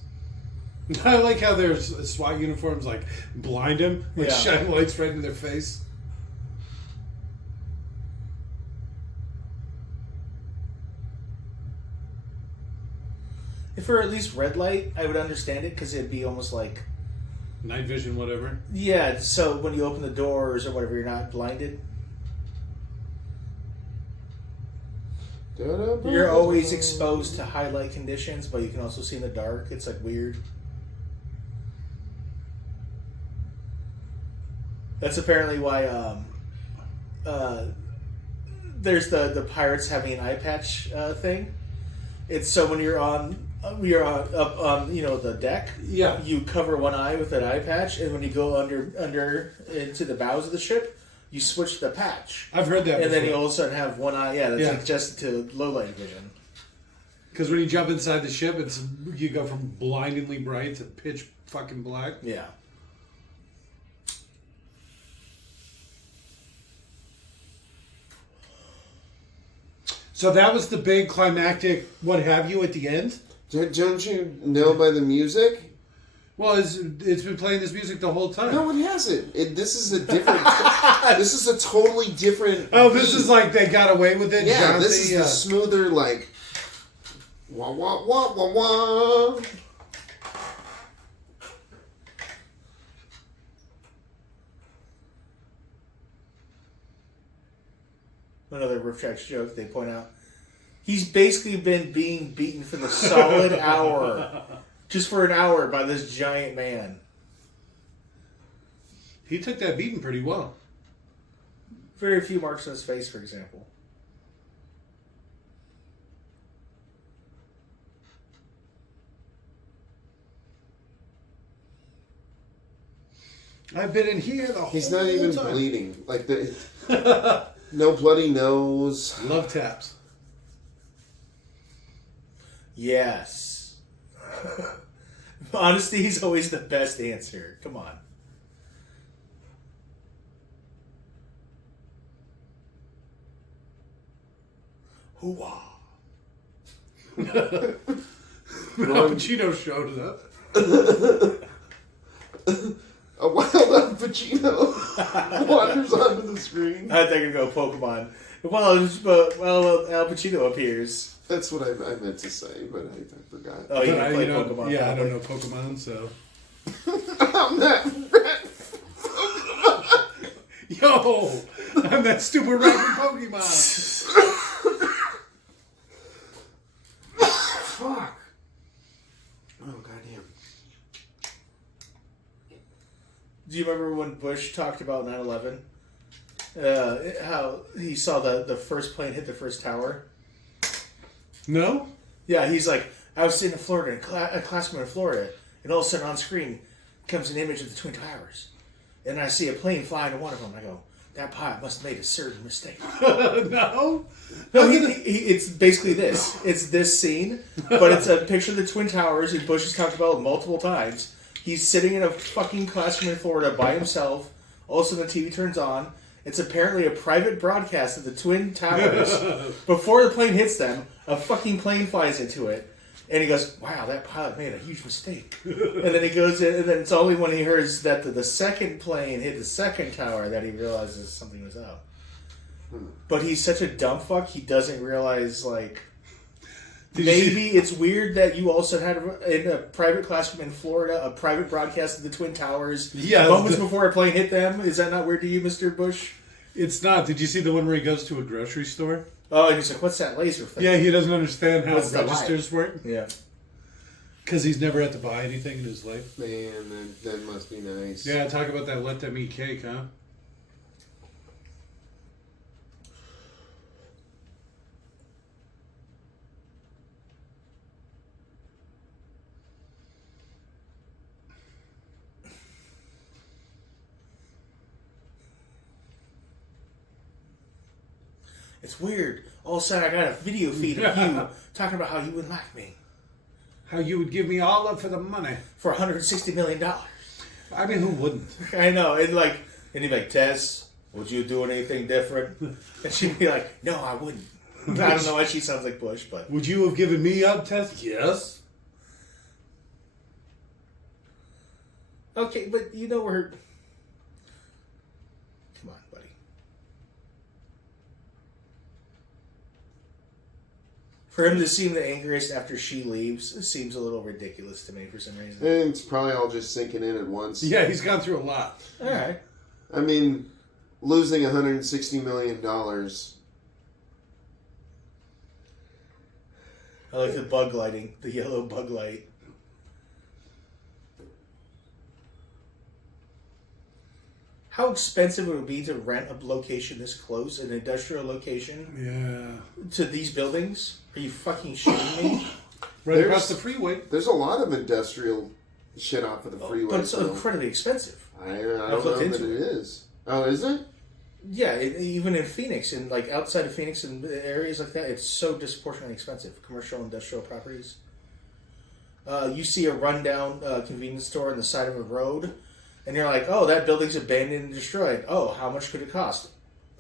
I like how their SWAT uniforms like blind him, like Yeah. shine lights right in their face. If it were at least red light, I would understand it because it'd be almost like, Night vision, whatever. yeah, so when you open the doors or whatever, you're not blinded. You're always exposed to highlight conditions, but you can also see in the dark. It's like weird. That's apparently why there's the pirates having an eye patch thing. It's so when you're up on the deck, Yeah. you cover one eye with an eye patch, and when you go under into the bows of the ship, you switch the patch. I've heard that And then you before. all of a sudden have one eye, that's Yeah. adjusted to low light vision. Because when you jump inside the ship, you go from blindingly bright to pitch fucking black. Yeah. So that was the big climactic what have you at the end? Don't you know by the music? Well, it's been playing this music the whole time. No, it hasn't. This is a different. This is a totally different. Oh, this beat. is like they got away with it. Yeah, John this is the smoother like. Wah wah wah wah wah. Another Roof Tracks joke they point out. He's basically been being beaten for the solid hour. Just for an hour by this giant man. He took that beating pretty well. Very few marks on his face, for example. I've been in here the whole time. He's not even bleeding. Like no bloody nose. Love taps. Yes. Honesty is always the best answer. Come on. Hoo-wah. Al Pacino showed up. A wild Al Pacino wanders onto the screen. I think I'm going to go Pokemon. Well, Al Pacino appears. That's what I meant to say, but I forgot. Oh, you But don't play you know, Pokemon. yeah, I don't know Pokemon, so. I'm that rat. Yo! I'm that stupid rat from Pokemon! Fuck. Oh, goddamn. Do you remember when Bush talked about 9/11? How he saw the first plane hit the first tower? No? Yeah, he's like, I was sitting in Florida, a classroom in Florida, and all of a sudden on screen comes an image of the Twin Towers. And I see a plane flying to one of them. I go, that pilot must have made a certain mistake. No? No, it's basically this. It's this scene, but it's a picture of the Twin Towers, and Bush has talked about it multiple times. He's sitting in a fucking classroom in Florida by himself. All of a sudden the TV turns on. It's apparently a private broadcast of the Twin Towers. Before the plane hits them, a fucking plane flies into it. And he goes, wow, that pilot made a huge mistake. And then he goes in, and then it's only when he hears that the second plane hit the second tower that he realizes something was up. But he's such a dumb fuck, he doesn't realize, like, maybe it's weird that you also had in a private classroom in Florida a private broadcast of the Twin Towers Yeah, moments before a plane hit them. Is that not weird to you, Mr. Bush? It's not. Did you see the one where he goes to a grocery store? Oh, and he's like, "What's that laser thing?" Yeah, he doesn't understand how What's the registers work. Yeah. Because he's never had to buy anything in his life. Man, that must be nice. Yeah, talk about that let them eat cake, huh? It's weird. All of a sudden, I got a video feed of you talking about how you would like me How you would give me all up for the money. for $160 million. I mean, who wouldn't? I know. And he'd be like, "Tess, would you do anything different?" And she'd be like, "No, I wouldn't." I don't know why she sounds like Bush, but Would you have given me up, Tess? Yes. okay. But you know we're. Come on, buddy. For him to seem the angriest after she leaves seems a little ridiculous to me for some reason. And it's probably all just sinking in at once. Yeah, he's gone through a lot. All right. I mean, losing $160 million. I like the bug lighting, the yellow bug light. How expensive would it be to rent a location this close, an industrial location, Yeah. to these buildings? Are you fucking shitting me? Right across the freeway. There's a lot of industrial shit off of the freeway. But it's so incredibly expensive. I don't know looked that into it is. Oh, is it? Yeah, even in Phoenix, and outside of Phoenix and areas like that, it's so disproportionately expensive. Commercial, industrial properties. You see a rundown convenience store on the side of a road, and you're like, "Oh, that building's abandoned and destroyed." Oh, how much could it cost?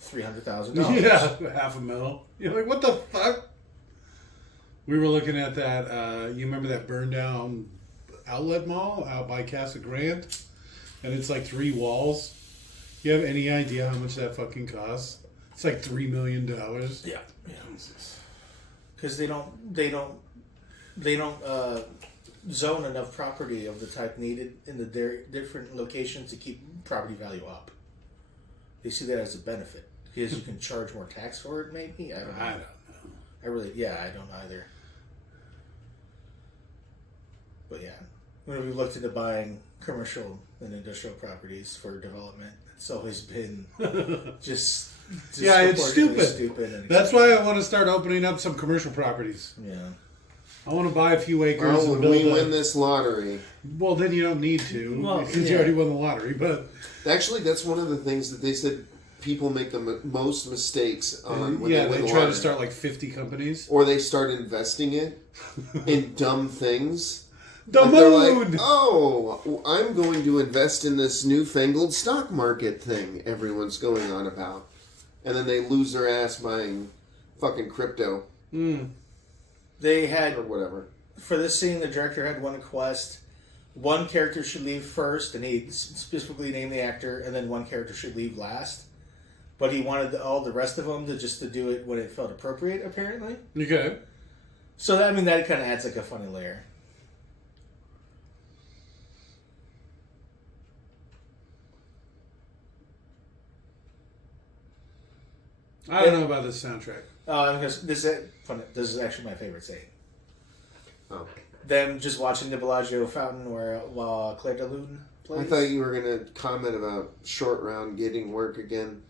$300,000. Yeah, $500,000. You're like, what the fuck? We were looking at that. You remember that burned down outlet mall out by Casa Grande? And it's like 3 walls. You have any idea how much that fucking costs? It's like $3 million. Yeah. Because they don't zone enough property of the type needed in the different locations to keep property value up. They see that as a benefit because you can charge more tax for it. Maybe I don't know. I don't either. But yeah, when we looked into buying commercial and industrial properties for development, it's always been just Yeah, it's stupid. and That's why I want to start opening up some commercial properties. yeah. I want to buy a few acres. Well, and when build we a- win this lottery. Well, then you don't need to Well, because you yeah. already won the lottery. But Actually, that's one of the things that they said people make the most mistakes on when yeah, they win they the try lottery. to start like 50 companies. Or they start investing it in dumb things. The Like they're mood. like, oh, I'm going to invest in this newfangled stock market thing everyone's going on about. And then they lose their ass buying fucking crypto They had or whatever. for this scene, the director had one request. One character should leave first, and he specifically named the actor, and then one character should leave last. But he wanted all the rest of them to do it when it felt appropriate, apparently. Okay. So that kind of adds like a funny layer. I don't know about this soundtrack. Because this is actually my favorite scene. Oh. Them just watching the Bellagio fountain while Claire de Lune plays. I thought you were going to comment about Short Round getting work again.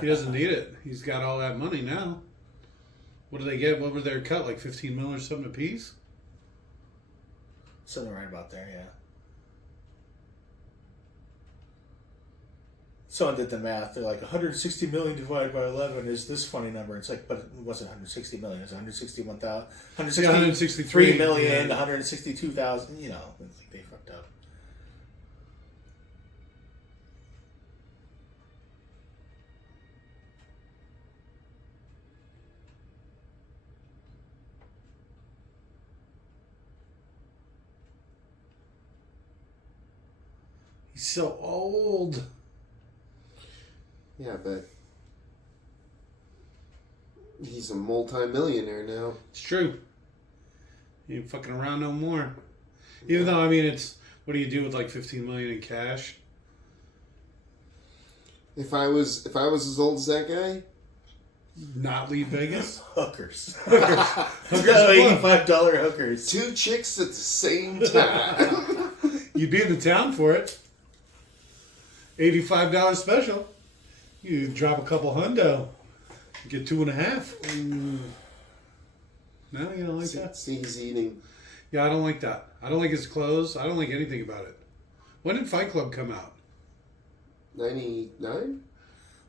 He doesn't need it. He's got all that money now. What did they get? What was their cut? Like $15 million or something a piece? Something right about there, yeah. Someone did the math. They're like 160 million divided by 11 is this funny number. It's like, but it wasn't 160 million. It was 161,000, 163 million, 162,000. You know, it's like they fucked up. He's so old. Yeah, but he's a multi-millionaire now. It's true. He ain't fucking around no more. Even though, I mean, it's... What do you do with like $15 million in cash? If I was as old as that guy, Not leave Vegas. Hookers. Hookers No, Club. $85 hookers. 2 chicks at the same time. You'd be in the town for it. $85 special. You drop a couple hundo. You get 2.5. No, you don't like that? See, he's eating. Yeah, I don't like that. I don't like his clothes. I don't like anything about it. When did Fight Club come out? 99?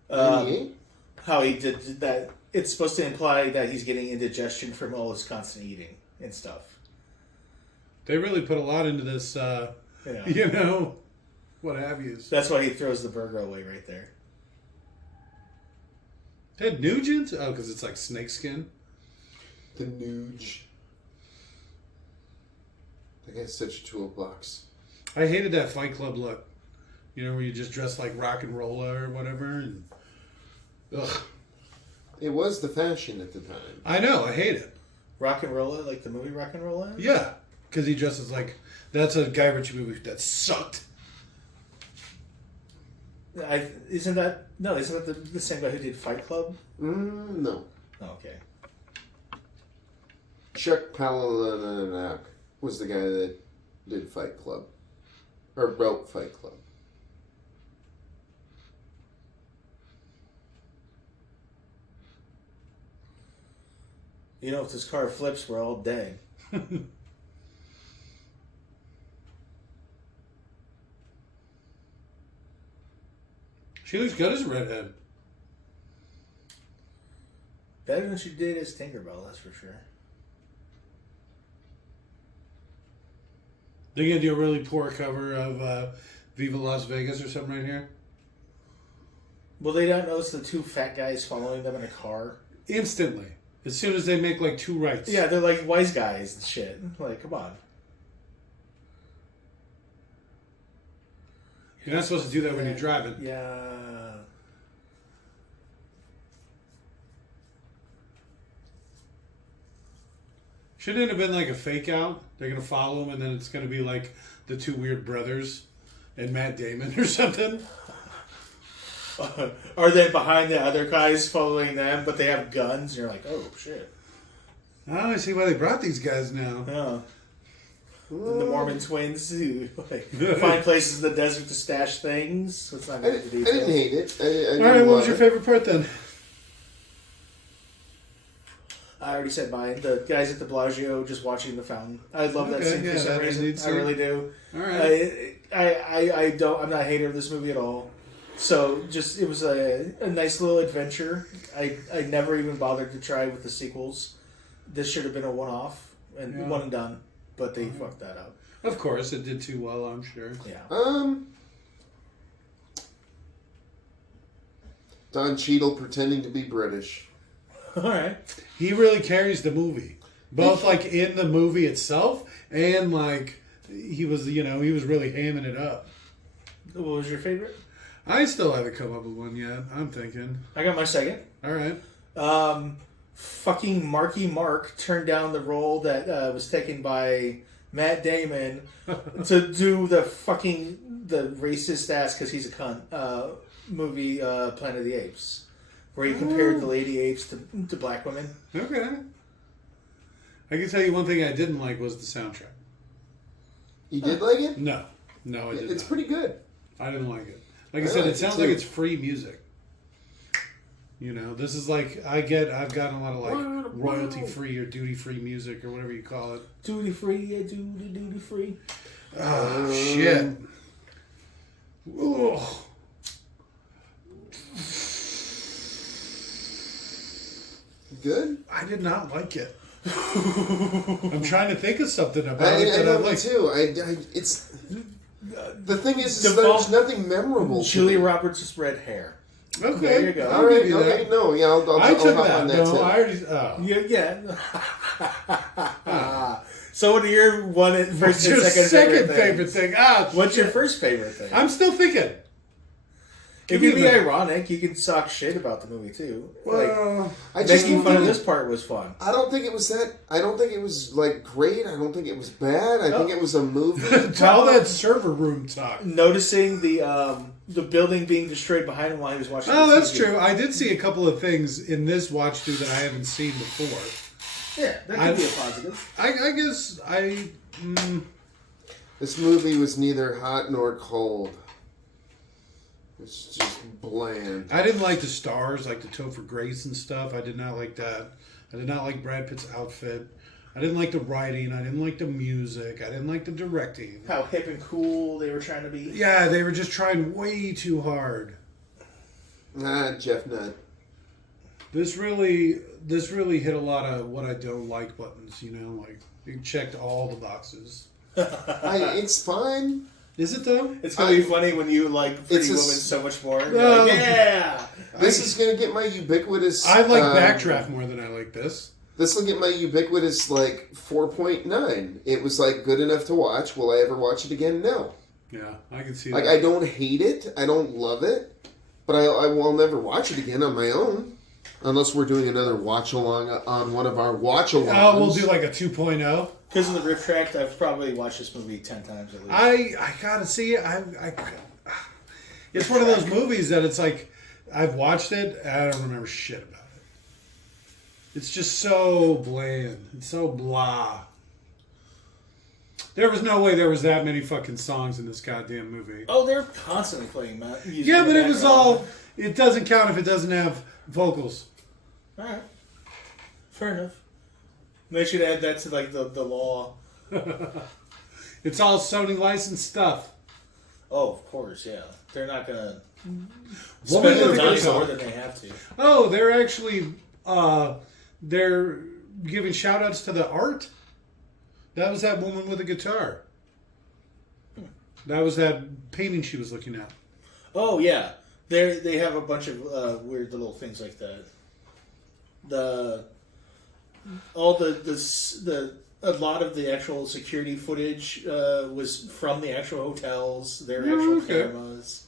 Uh, 98? how he did that. It's supposed to imply that he's getting indigestion from all his constant eating and stuff. They really put a lot into this, you know, what have yous. That's why he throws the burger away right there. Ted Nugent? Oh, because it's like snakeskin. The Nuge. That guy's such a toolbox. I hated that Fight Club look. You know, where you just dress like rock and roller or whatever. And, ugh. It was the fashion at the time. I know, I hate it. Rock and Rolla, like the movie Rock and Rolla? Yeah, because he dresses like... That's a Guy Ritchie movie that sucked. Isn't that the same guy who did Fight Club? No. Oh, okay. Chuck Palahniuk was the guy that did Fight Club. Or wrote Fight Club. You know, if this car flips, we're all dead. She looks good as a redhead. Better than she did as Tinkerbell, that's for sure. They're going to do a really poor cover of Viva Las Vegas or something right here. Will they not notice the 2 fat guys following them in a car? Instantly. As soon as they make like 2 rights. Yeah, they're like wise guys and shit. Like, come on. You're not supposed to do that when you're driving. Yeah. Shouldn't it have been like a fake out? They're going to follow him and then it's going to be like the 2 weird brothers and Matt Damon or something. Are they behind the other guys following them, but they have guns? You're like, oh, shit. Oh, I see why they brought these guys now. Yeah. And the Mormon twins who like, find places in the desert to stash things. Let's not I get into didn't details. hate it. I All didn't right, what was love your it. favorite part then? I already said mine. The guys at the Bellagio just watching the fountain. I love that Okay, scene yeah, for some that reason. needs I to- really do. All right. I don't. I'm not a hater of this movie at all. So just it was a nice little adventure. I never even bothered to try with the sequels. This should have been a one-off and Yeah. one and done, but they fucked that up. Of course, it did too well, I'm sure. Yeah. Don Cheadle pretending to be British. All right. He really carries the movie. Both like in the movie itself and like he was really hamming it up. What was your favorite? I still haven't come up with one yet. I'm thinking. I got my second. All right. Fucking Marky Mark turned down the role that was taken by Matt Damon to do the racist ass because he's a cunt movie Planet of the Apes, where he compared the lady apes to black women. Okay. I can tell you one thing I didn't like was the soundtrack. You did like it? No, I didn't. It's pretty good. I didn't like it. Like I I said, like it it sounds too. like it's free music. You know, this is like I've gotten a lot of like royalty free or duty free music or whatever you call it. Duty free, yeah, duty free. Oh shit. Ugh. Good? I did not like it. I'm trying to think of something about it I that I know me like. too. It's the thing is Default- there's nothing memorable. to Julia it. Roberts' red hair. Okay, There you go. I'll All right, give you okay, that. no, yeah, I'll I took hop that. on that No, too. I already. Oh. Yeah. So what are your first What's your and second favorite things? thing? Ah, What's your shit. first favorite thing? I'm still thinking. It can be ironic. You can talk shit about the movie too. Well, I Making don't fun of think this part was fun. I don't think it was that. I don't think it was like great. I don't think it was bad. I think it was a movie. Tell that server room talk. Noticing the building being destroyed behind him while he was watching. Oh, the that's TV. true. I did see a couple of things in this watch through that I haven't seen before. Yeah, that could be a positive. I guess I. This movie was neither hot nor cold. It's just bland. I didn't like the stars, like the Topher Grace and stuff. I did not like that. I did not like Brad Pitt's outfit. I didn't like the writing. I didn't like the music. I didn't like the directing. How hip and cool they were trying to be. Yeah, they were just trying way too hard. Jeff Nutt. This really hit a lot of what I don't like buttons. You know, like it checked all the boxes. It's fine. Is it though? It's gonna be funny when you like Pretty Woman so much more. No. Like, yeah. This is gonna get my ubiquitous. I like Backdraft more than I like this. This will get my ubiquitous like 4.9. It was like good enough to watch. Will I ever watch it again? No. Yeah, I can see Like that. I don't hate it. I don't love it, but I will never watch it again on my own, unless we're doing another watch along on one of our watch alongs. Oh, we'll do like a 2.0. Because of the riff track, I've probably watched this movie 10 times at least. I gotta see it. It's one of those movies that it's like I've watched it and I don't remember shit about it. It's just so bland. It's so blah. There was no way there was that many fucking songs in this goddamn movie. Oh, they're constantly playing music. Yeah, in the but it was background. all. It doesn't count if it doesn't have vocals. Alright. Fair enough. They should add that to like the law. It's all Sony licensed stuff. Oh, of course, yeah. They're not gonna What spend was their the money good song? more than they have to. Oh, they're actually they're giving shout outs to the art. That was that woman with a guitar. That was that painting she was looking at. Oh yeah, they have a bunch of weird little things like that. A lot of the actual security footage was from the actual hotels, their actual cameras.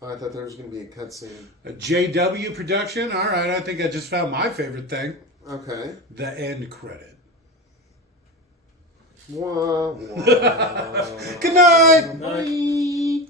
I thought there was going to be a cutscene. A JW production. All right, I think I just found my favorite thing. Okay. The end credit. Wah, wah. Good night. Night.